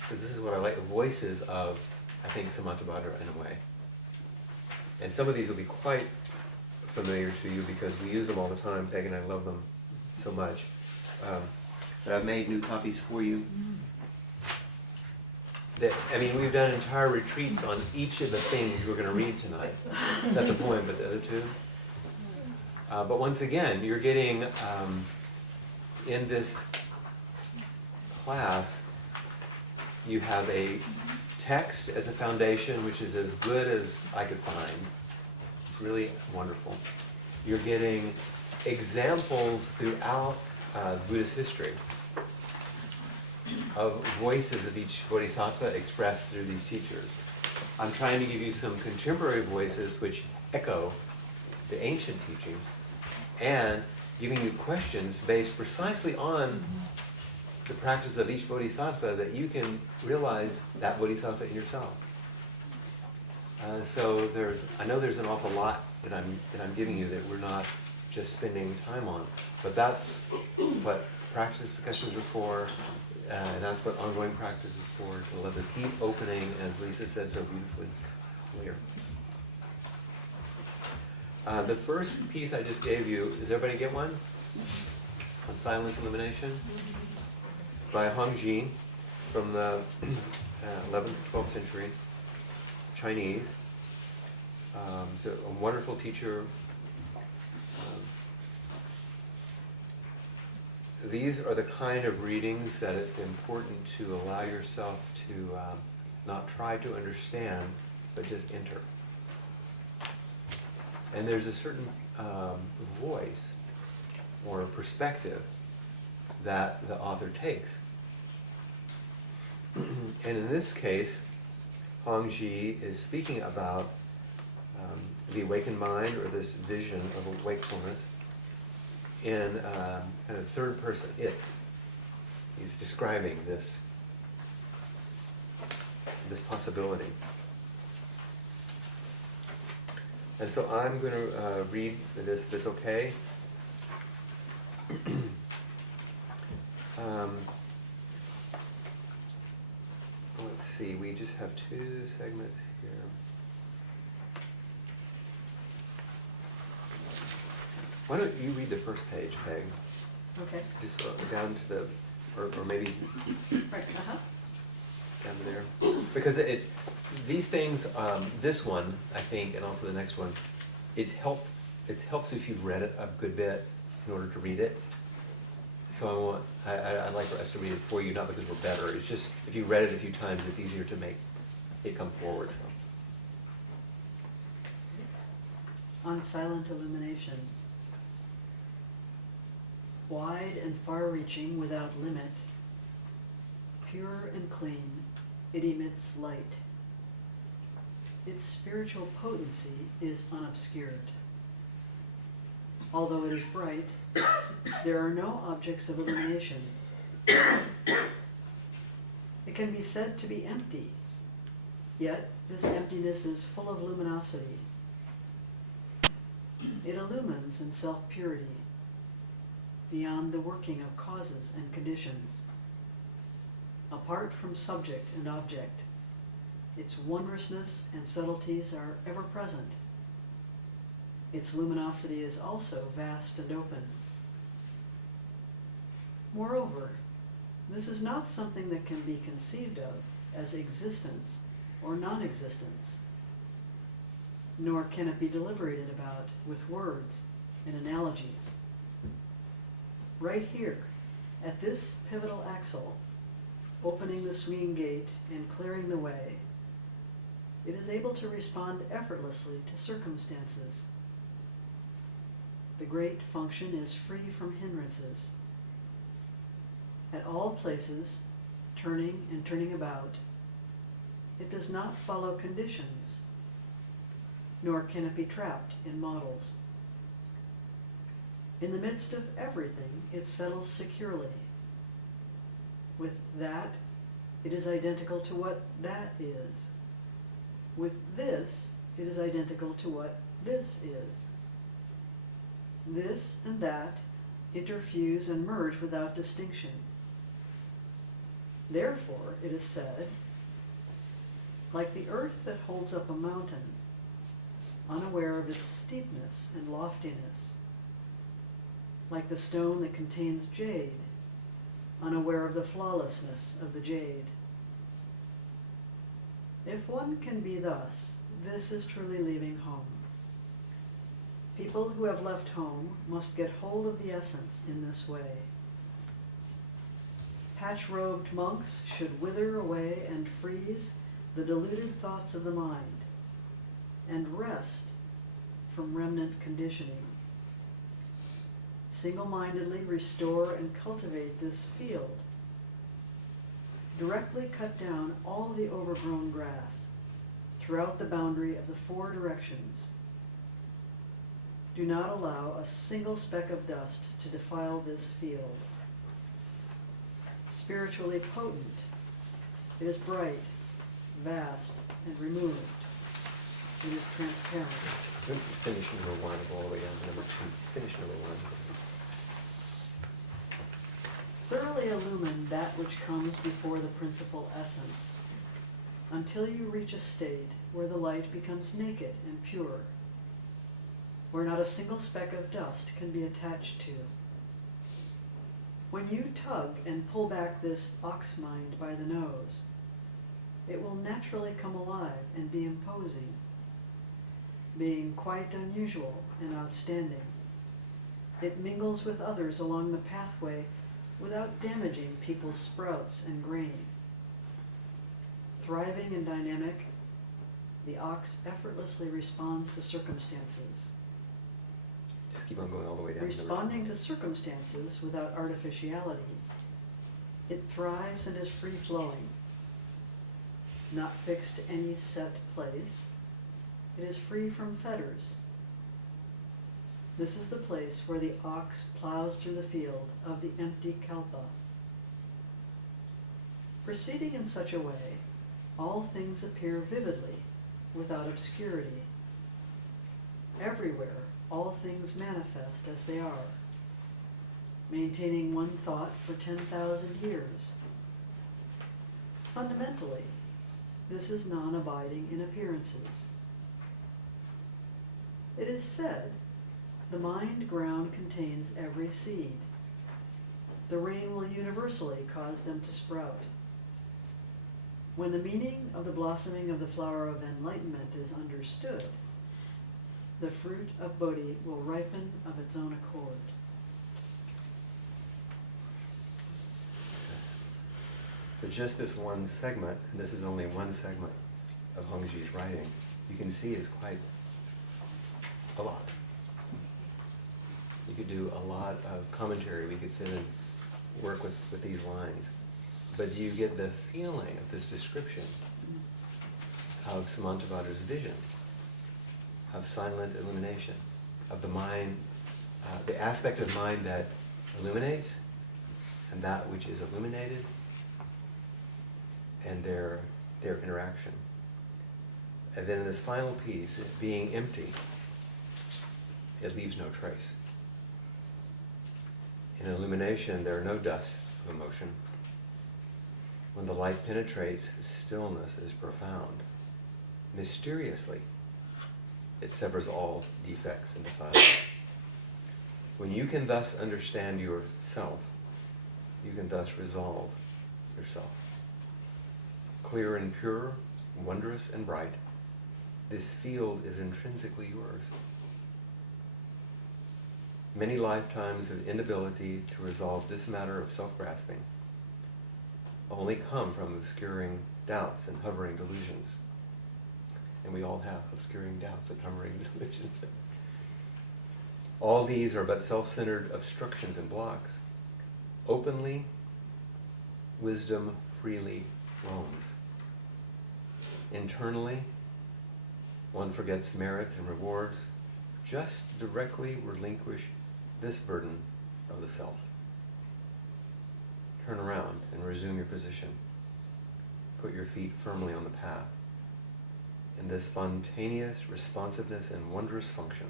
because this is what I like, voices of, I think, Samantabhadra in a way. And some of these will be quite familiar to you because we use them all the time. Peg and I love them so much. But I've made new copies for you. We've done entire retreats on each of the things we're going to read tonight. Not the poem, but the other 2. But once again, you're getting, in this class, you have a text as a foundation, which is as good as I could find. It's really wonderful. You're getting examples throughout Buddhist history of voices of each bodhisattva expressed through these teachers. I'm trying to give you some contemporary voices which echo the ancient teachings, and giving you questions based precisely on the practice of each bodhisattva that you can realize that bodhisattva in yourself. So I know there's an awful lot that I'm giving you that we're not just spending time on, but that's what practice discussions are for, and that's what ongoing practice is for, to let us keep opening, as Lisa said so beautifully earlier. The first piece I just gave you, does everybody get one? On silent illumination? By Hongji from the 11th, 12th century, Chinese. So a wonderful teacher. These are the kind of readings that it's important to allow yourself to not try to understand, but just enter. And there's a certain voice or perspective that the author takes. And in this case, Hongji is speaking about the awakened mind, or this vision of wakefulness, in kind of third person, it. He's describing this possibility. And so I'm going to read this, if it's okay. Let's see, we just have 2 segments here. Why don't you read the first page, Peg? Okay. Just down to the, or maybe Right, down to there. Because these things, this one, I think, and also the next one, it helps if you've read it a good bit in order to read it. So I'd like for us to read it for you, not because we're better. It's just, if you read it a few times, it's easier to make it come forward. So. On silent illumination. Wide and far-reaching without limit, pure and clean, it emits light. Its spiritual potency is unobscured. Although it is bright, there are no objects of illumination. It can be said to be empty, yet this emptiness is full of luminosity. It illumines in self-purity, beyond the working of causes and conditions. Apart from subject and object, its wondrousness and subtleties are ever present. Its luminosity is also vast and open. Moreover, this is not something that can be conceived of as existence or non-existence, nor can it be deliberated about with words and analogies. Right here, at this pivotal axle, opening the swinging gate and clearing the way, it is able to respond effortlessly to circumstances. The great function is free from hindrances. At all places, turning and turning about, it does not follow conditions, nor can it be trapped in models. In the midst of everything, it settles securely. With that, it is identical to what that is. With this, it is identical to what this is. This and that interfuse and merge without distinction. Therefore, it is said, like the earth that holds up a mountain, unaware of its steepness and loftiness, like the stone that contains jade, unaware of the flawlessness of the jade. If one can be thus, this is truly leaving home. People who have left home must get hold of the essence in this way. Patch-robed monks should wither away and freeze the deluded thoughts of the mind, and rest from remnant conditioning. Single-mindedly restore and cultivate this field. Directly cut down all the overgrown grass throughout the boundary of the 4 directions. Do not allow a single speck of dust to defile this field. Spiritually potent, it is bright, vast, and removed. It is transparent. Finish number 1, go all the way down to number 2. Finish number 1. Thoroughly illumine that which comes before the principal essence, until you reach a state where the light becomes naked and pure, where not a single speck of dust can be attached to. When you tug and pull back this ox mind by the nose, it will naturally come alive and be imposing, being quite unusual and outstanding. It mingles with others along the pathway without damaging people's sprouts and grain. Thriving and dynamic, the ox effortlessly responds to circumstances. Just keep on going all the way down. Responding to circumstances without artificiality, it thrives and is free-flowing, not fixed to any set place. It is free from fetters. This is the place where the ox plows through the field of the empty kalpa. Proceeding in such a way, all things appear vividly, without obscurity. Everywhere, all things manifest as they are, maintaining one thought for 10,000 years. Fundamentally, this is non-abiding in appearances. It is said, the mind ground contains every seed. The rain will universally cause them to sprout. When the meaning of the blossoming of the flower of enlightenment is understood, the fruit of Bodhi will ripen of its own accord. So just this one segment, and this is only one segment of Hongji's writing, you can see is quite a lot. You could do a lot of commentary. We could sit and work with these lines. But you get the feeling of this description of Samantabhadра's vision, of silent illumination, of the mind, the aspect of mind that illuminates, and that which is illuminated, and their interaction. And then in this final piece, it being empty, it leaves no trace. In illumination, there are no dusts of emotion. When the light penetrates, stillness is profound. Mysteriously, it severs all defects and defilements. When you can thus understand yourself, you can thus resolve yourself. Clear and pure, wondrous and bright, this field is intrinsically yours. Many lifetimes of inability to resolve this matter of self-grasping only come from obscuring doubts and hovering delusions. And we all have obscuring doubts and hovering delusions. All these are but self-centered obstructions and blocks. Openly, wisdom freely roams. Internally, one forgets merits and rewards. Just directly relinquish this burden of the self. Turn around and resume your position. Put your feet firmly on the path. In this spontaneous responsiveness and wondrous function,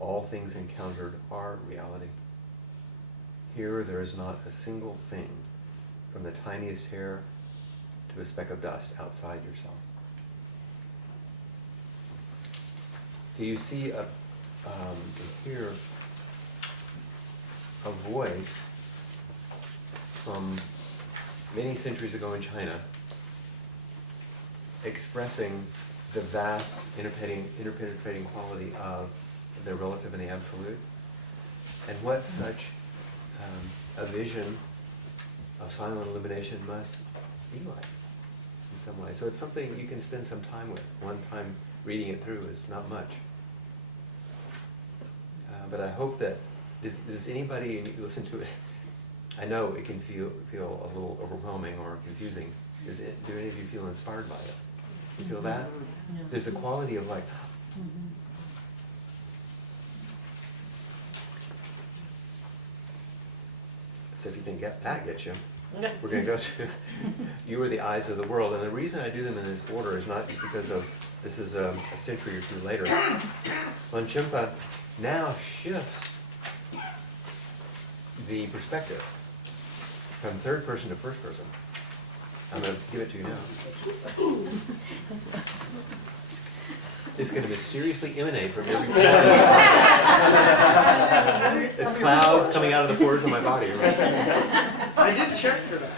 all things encountered are reality. Here there is not a single thing, from the tiniest hair to a speck of dust outside yourself. So you see, hear a voice from many centuries ago in China expressing the vast interpenetrating quality of the relative and the absolute, and what such a vision of silent illumination must be like in some way. So it's something you can spend some time with. One time reading it through is not much. But I hope that, does anybody listen to it? I know it can feel a little overwhelming or confusing. Do any of you feel inspired by it? You feel that? There's a quality of like, so if you think that gets you, we're going to go to You Are the Eyes of the World. And the reason I do them in this order is not because of, this is a century or two later. Longchenpa now shifts the perspective from third person to first person. I'm going to give it to you now. It's going to mysteriously emanate from every pore. It's clouds coming out of the pores of my body. Right? I did check for that.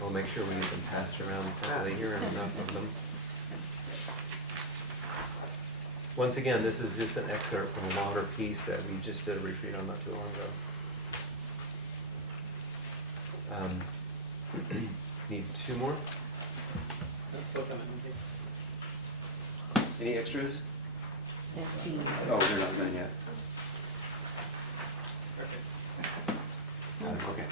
We'll make sure we get them passed around properly here and enough of them. Once again, this is just an excerpt from a longer piece that we just did a retreat on not too long ago. Need two more? Any extras? Oh, they're not done yet. Okay.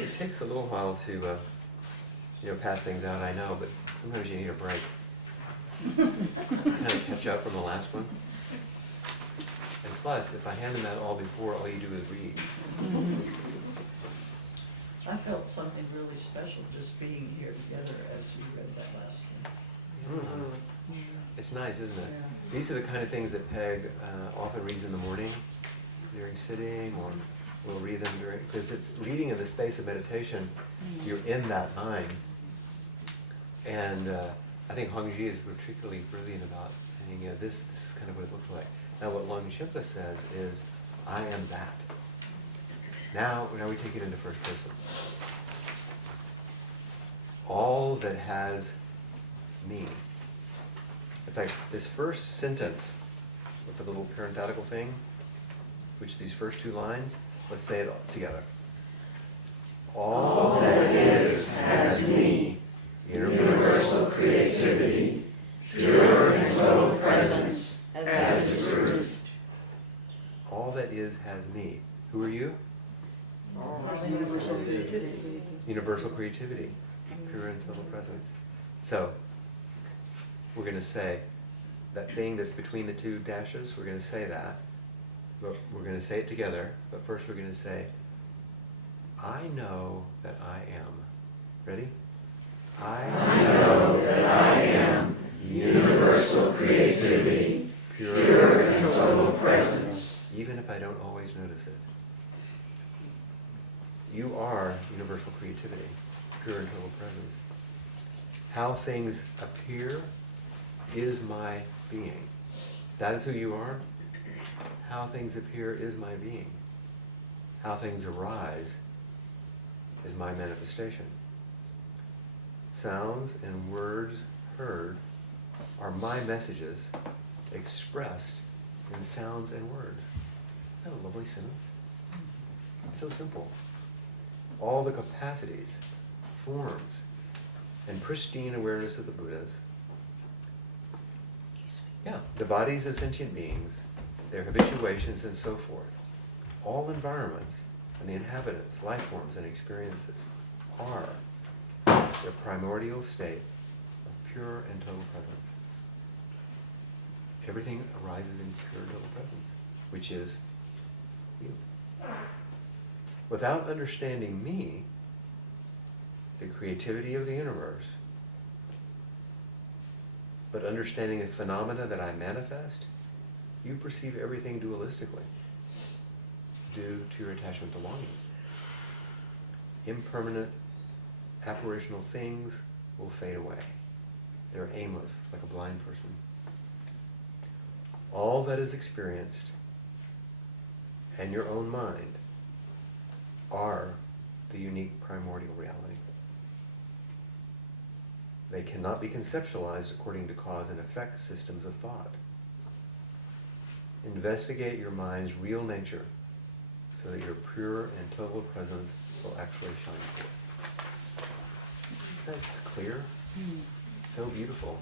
It takes a little while to, pass things out, I know, but sometimes you need a break. Kind of catch up from the last one. And plus, if I hand them out all before, all you do is read. I felt something really special just being here together as you read that last one. It's nice, isn't it? Yeah. These are the kind of things that Peg often reads in the morning during sitting, or we'll read them during, because it's reading in the space of meditation, you're in that mind. And I think Hongji is particularly brilliant about saying, this is kind of what it looks like. Now what Longchenpa says is, I am that. Now we take it into first person. All that has me. In fact, this first sentence with the little parenthetical thing, which these first two lines, let's say it all together. All that is has me, universal creativity, pure and total presence, as the truth. All that is has me. Who are you? Universal creativity. Universal creativity, pure and total presence. So, we're going to say that thing that's between the two dashes, we're going to say that. But we're going to say it together, but first we're going to say, I know that I am. Ready? I know that I am universal creativity, pure and total presence, even if I don't always notice it. You are universal creativity, pure and total presence. How things appear is my being. That is who you are. How things appear is my being. How things arise is my manifestation. Sounds and words heard are my messages expressed in sounds and words. Isn't that a lovely sentence? It's so simple. All the capacities, forms, and pristine awareness of the Buddhas, the bodies of sentient beings, their habituations and so forth, all environments and the inhabitants, life forms and experiences are the primordial state of pure and total presence. Everything arises in pure and total presence, which is you. Without understanding me, the creativity of the universe, but understanding the phenomena that I manifest, you perceive everything dualistically due to your attachment to longing. Impermanent, apparitional things will fade away. They're aimless, like a blind person. All that is experienced and your own mind are the unique primordial reality. They cannot be conceptualized according to cause and effect systems of thought. Investigate your mind's real nature so that your pure and total presence will actually shine forth. That's clear, so beautiful,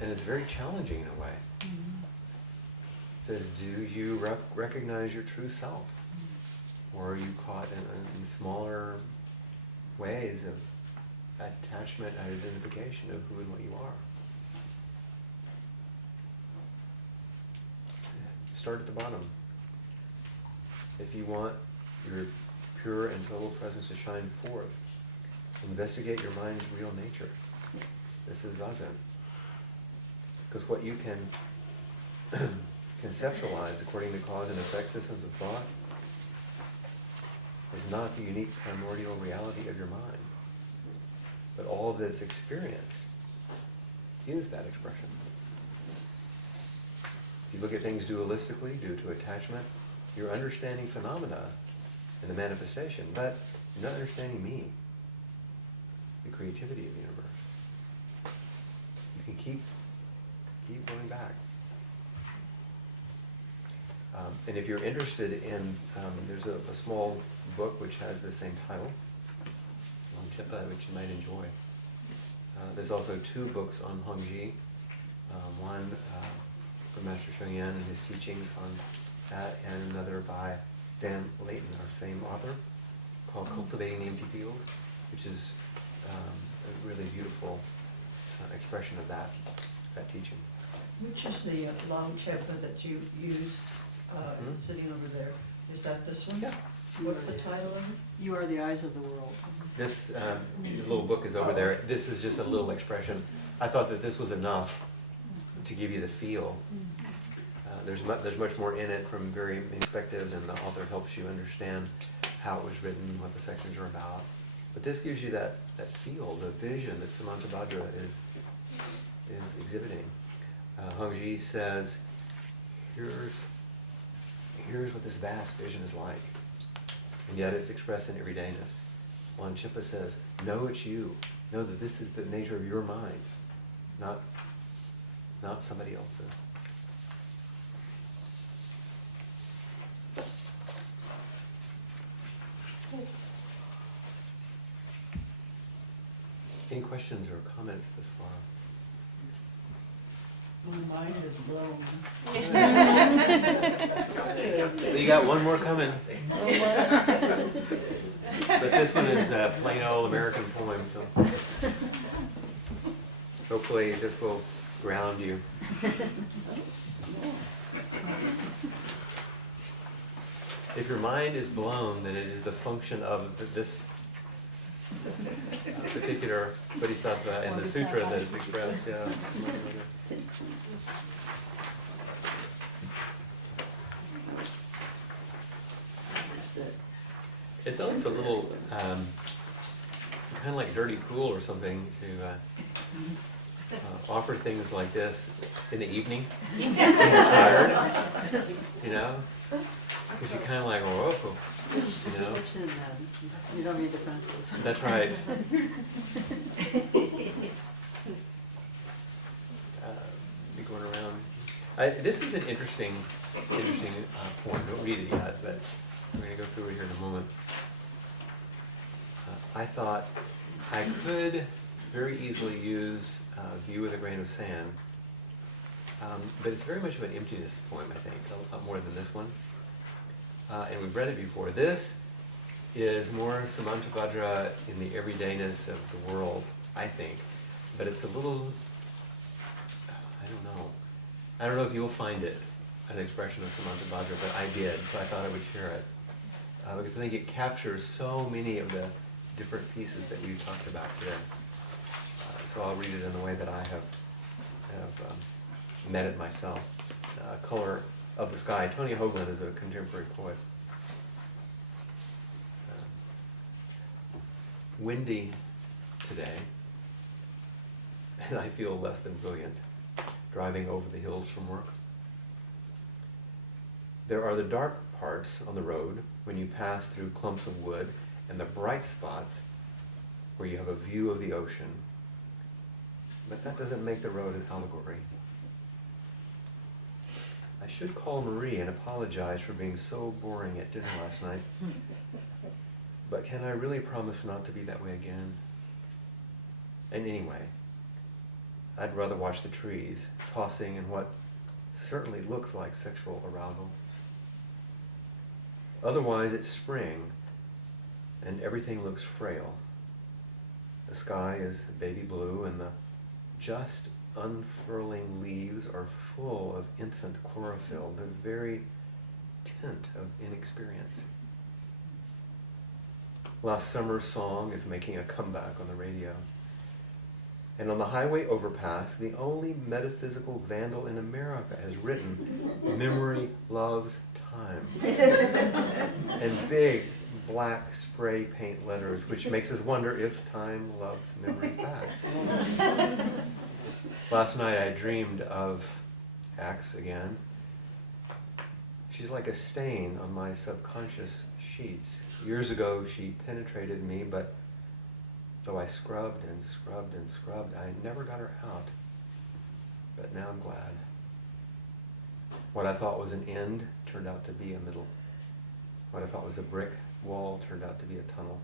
and it's very challenging in a way. It says, do you recognize your true self? Or are you caught in smaller ways of attachment and identification of who and what you are? Start at the bottom. If you want your pure and total presence to shine forth, investigate your mind's real nature. This is zazen. Because what you can conceptualize according to cause and effect systems of thought is not the unique primordial reality of your mind. But all that's experienced is that expression. If you look at things dualistically due to attachment, you're understanding phenomena in the manifestation, but you're not understanding me, the creativity of the universe. You can keep going back. And if you're interested in, there's a small book which has the same title, which you might enjoy. There's also two books on Hongji, one from Master Sheng Yen and his teachings on that, and another by Dan Layton, our same author, called Cultivating the Empty Field, which is a really beautiful expression of that teaching. Which is the long chapter that you use sitting over there? Is that this one? Yeah. What's the title of it? You are the eyes of the world. This little book is over there. This is just a little expression. I thought that this was enough to give you the feel. There's much more in it from very many perspectives, and the author helps you understand how it was written, what the sections are about. But this gives you that feel, the vision that Samantabhadra is exhibiting. Hongji says, here's here's what this vast vision is like. And yet it's expressed in everydayness. Longchenpa says, know it's you. Know that this is the nature of your mind, not somebody else's. Any questions or comments this far? My mind is blown. You got one more coming. But this one is a plain old American poem, so hopefully this will ground you. If your mind is blown, then it is the function of this particular Bodhisattva in the sutra that is expressed. Yeah. It sounds a little kind of like dirty pool or something to offer things like this in the evening when you're tired, you know? Because you're kind of like, oh, Just you know? slips in then. You don't need defenses. That's right. Be going around. This is an interesting point. Don't read it yet, but we're going to go through it here in a moment. I thought I could very easily use View with a Grain of Sand, but it's very much of an emptiness poem, I think, a lot more than this one. And we've read it before. This is more Samantabhadra in the everydayness of the world, I think. But it's a little, I don't know if you'll find it an expression of Samantabhadra, but I did, so I thought I would share it. Because I think it captures so many of the different pieces that we've talked about today. So I'll read it in the way that I have met it myself. Color of the Sky. Tony Hoagland is a contemporary poet. Windy today, and I feel less than brilliant driving over the hills from work. There are the dark parts on the road when you pass through clumps of wood, and the bright spots where you have a view of the ocean. But that doesn't make the road an allegory. I should call Marie and apologize for being so boring at dinner last night. But can I really promise not to be that way again? And anyway, I'd rather watch the trees tossing in what certainly looks like sexual arousal. Otherwise, it's spring, and everything looks frail. The sky is baby blue, and the just unfurling leaves are full of infant chlorophyll, the very tint of inexperience. Last summer's song is making a comeback on the radio. And on the highway overpass, the only metaphysical vandal in America has written, "Memory loves time." And big black spray paint letters, which makes us wonder if time loves memory back. Last night I dreamed of Axe again. She's like a stain on my subconscious sheets. Years ago she penetrated me, but though I scrubbed and scrubbed and scrubbed, I never got her out. But now I'm glad. What I thought was an end turned out to be a middle. What I thought was a brick wall turned out to be a tunnel.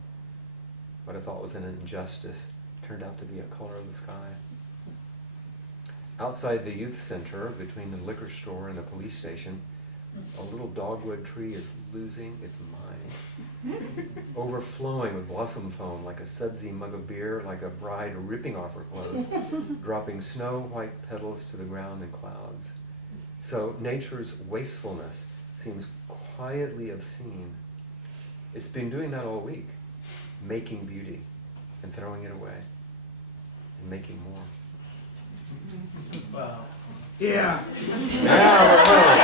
What I thought was an injustice turned out to be a color of the sky. Outside the youth center, between the liquor store and the police station, a little dogwood tree is losing its mind, overflowing with blossom foam like a sudsy mug of beer, like a bride ripping off her clothes, dropping snow-white petals to the ground in clouds. So nature's wastefulness seems quietly obscene. It's been doing that all week, making beauty and throwing it away and making more. Wow. Yeah. Now we're home.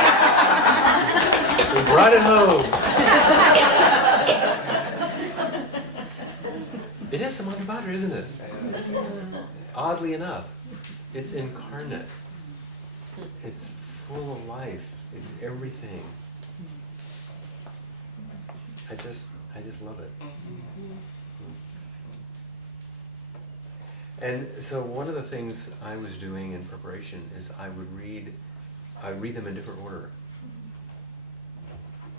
We brought it home. It is Samantabhadra, isn't it? Oddly enough, it's incarnate. It's full of life. It's everything. I just love it. And so one of the things I was doing in preparation is I read them in different order.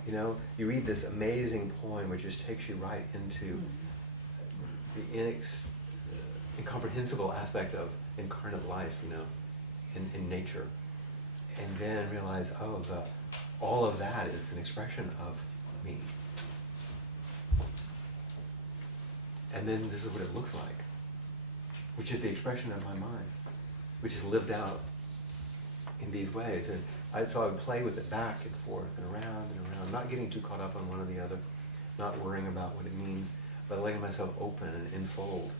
You know, you read this amazing poem which just takes you right into the incomprehensible aspect of incarnate life, you know, in nature. And then realize, oh, all of that is an expression of me. And then this is what it looks like, which is the expression of my mind, which is lived out in these ways. And so I would play with it back and forth and around, not getting too caught up on one or the other, not worrying about what it means, but letting myself open and enfold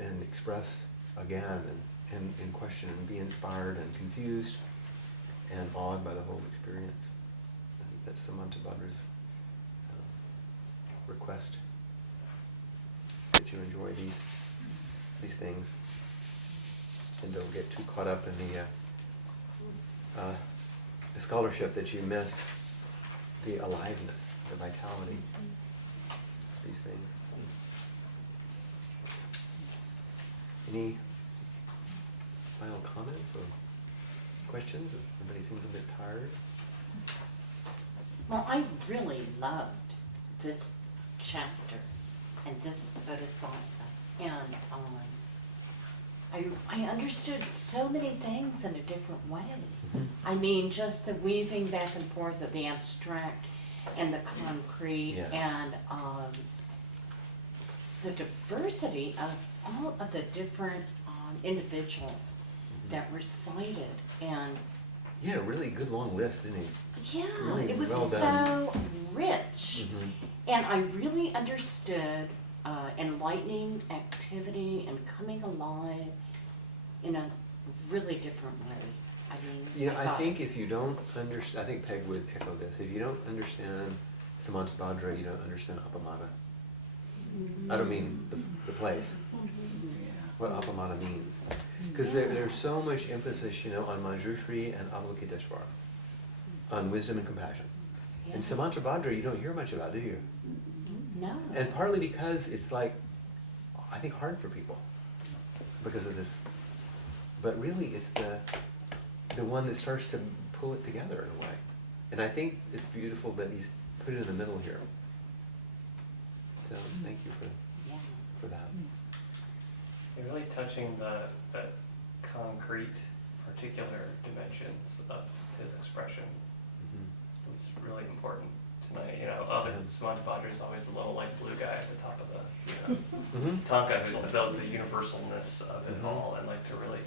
and express again and question and be inspired and confused and awed by the whole experience. I think that's Samantabhadra's request, that you enjoy these things and don't get too caught up in the scholarship, that you miss the aliveness, the vitality of these things. Any final comments or questions? Everybody seems a bit tired. Well, I really loved this chapter and this Bodhisattva, and I understood so many things in a different way. I mean, just the weaving back and forth of the abstract and the concrete, and the diversity of all of the different individuals that were cited, and Yeah, really good long list, didn't he? yeah, Really it was well done. so rich. And I really understood enlightening activity and coming alive in a really different way. I mean, You know, I thought- think if you don't understand, I think Peg would echo this, if you don't understand Samantabhadra, you don't understand Appamada. I don't mean the place, what Appamada means. Because there's so much emphasis, you know, on Manjushri and Avalokiteshvara, on wisdom and compassion. Yeah. And Samantabhadra you don't hear much about, do you? No. And partly because it's like, I think, hard for people because of this. But really, it's the one that starts to pull it together in a way. And I think it's beautiful that he's put it in the middle here. So thank you for that. You're really touching the concrete, particular dimensions of his expression. It was really important tonight. You know, Samantabhadra is always the little light blue guy at the top of the, Tanka, who's about the universalness of it all, and like to really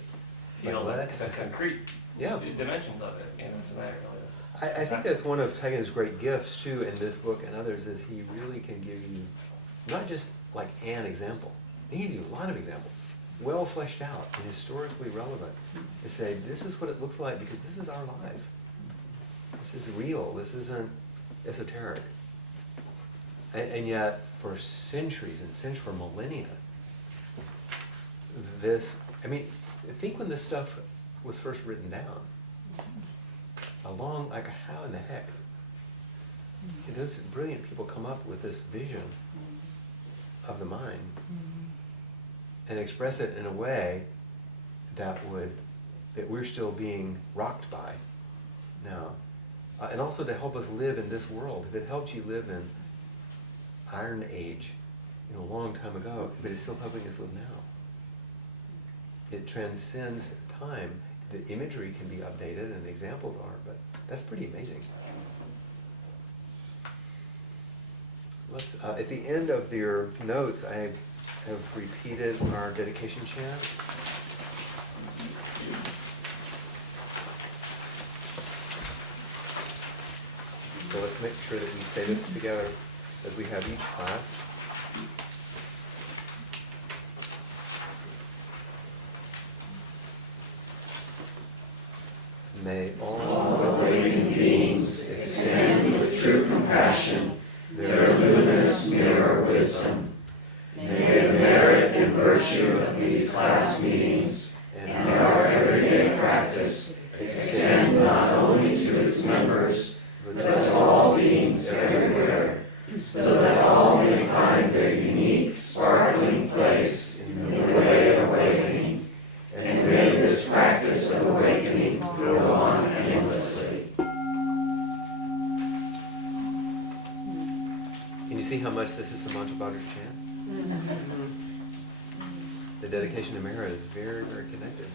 feel Like the concrete dimensions of it. You know, tonight really is. I think that's one of Tegan's great gifts too in this book and others, is he really can give you not just like an example, he can give you a lot of examples, well fleshed out and historically relevant, to say this is what it looks like because this is our life. This is real, this isn't esoteric. And yet for centuries and for millennia, I mean, think when this stuff was first written down. Like how in the heck did those brilliant people come up with this vision of the mind and express it in a way that we're still being rocked by now, and also to help us live in this world. If it helped you live in Iron Age, a long time ago, but it's still helping us live now. It transcends time. The imagery can be updated and the examples are, but that's pretty amazing. Let's, at the end of your notes, I have repeated our dedication chant. So let's make sure that we say this together as we have each class. May all living beings extend with true compassion their luminous mirror wisdom. May the merit and virtue of these class meetings and our everyday practice extend not only to its members, but to all beings everywhere, so Can you see how much this is Samantabhadra's chant? The dedication to Mara is very, very connected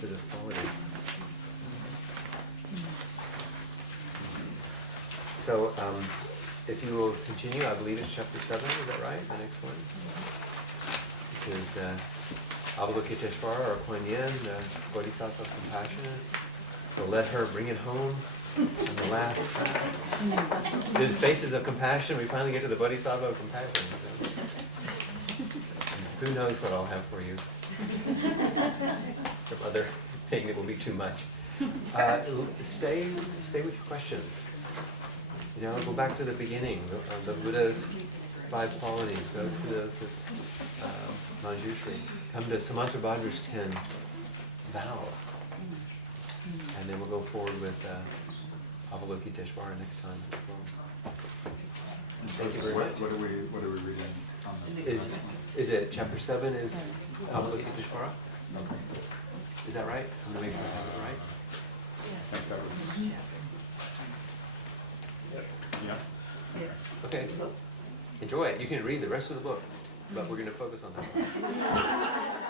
to this quality. So, if you will continue, I believe it's chapter 7, is that right? The next one? Which is Avalokiteshvara or Kuan Yin, the Bodhisattva of compassion. So let her bring it home. And the last, the faces of compassion, we finally get to the Bodhisattva of compassion. So. Who knows what I'll have for you? Some other thing that will be too much. Stay with your questions. You know, go back to the beginning, the Buddha's 5 qualities. Go to those of Manjushri. Come to Samantabhadra's 10 vows. And then we'll go forward with Avalokiteshvara next time as well. Thank you very much. What are we reading on this? Is it chapter 7 is Avalokiteshvara? Is that right? I'm going to make sure I have it right. I think that was, yeah. Yes. Okay. Enjoy it. You can read the rest of the book, but we're going to focus on that one.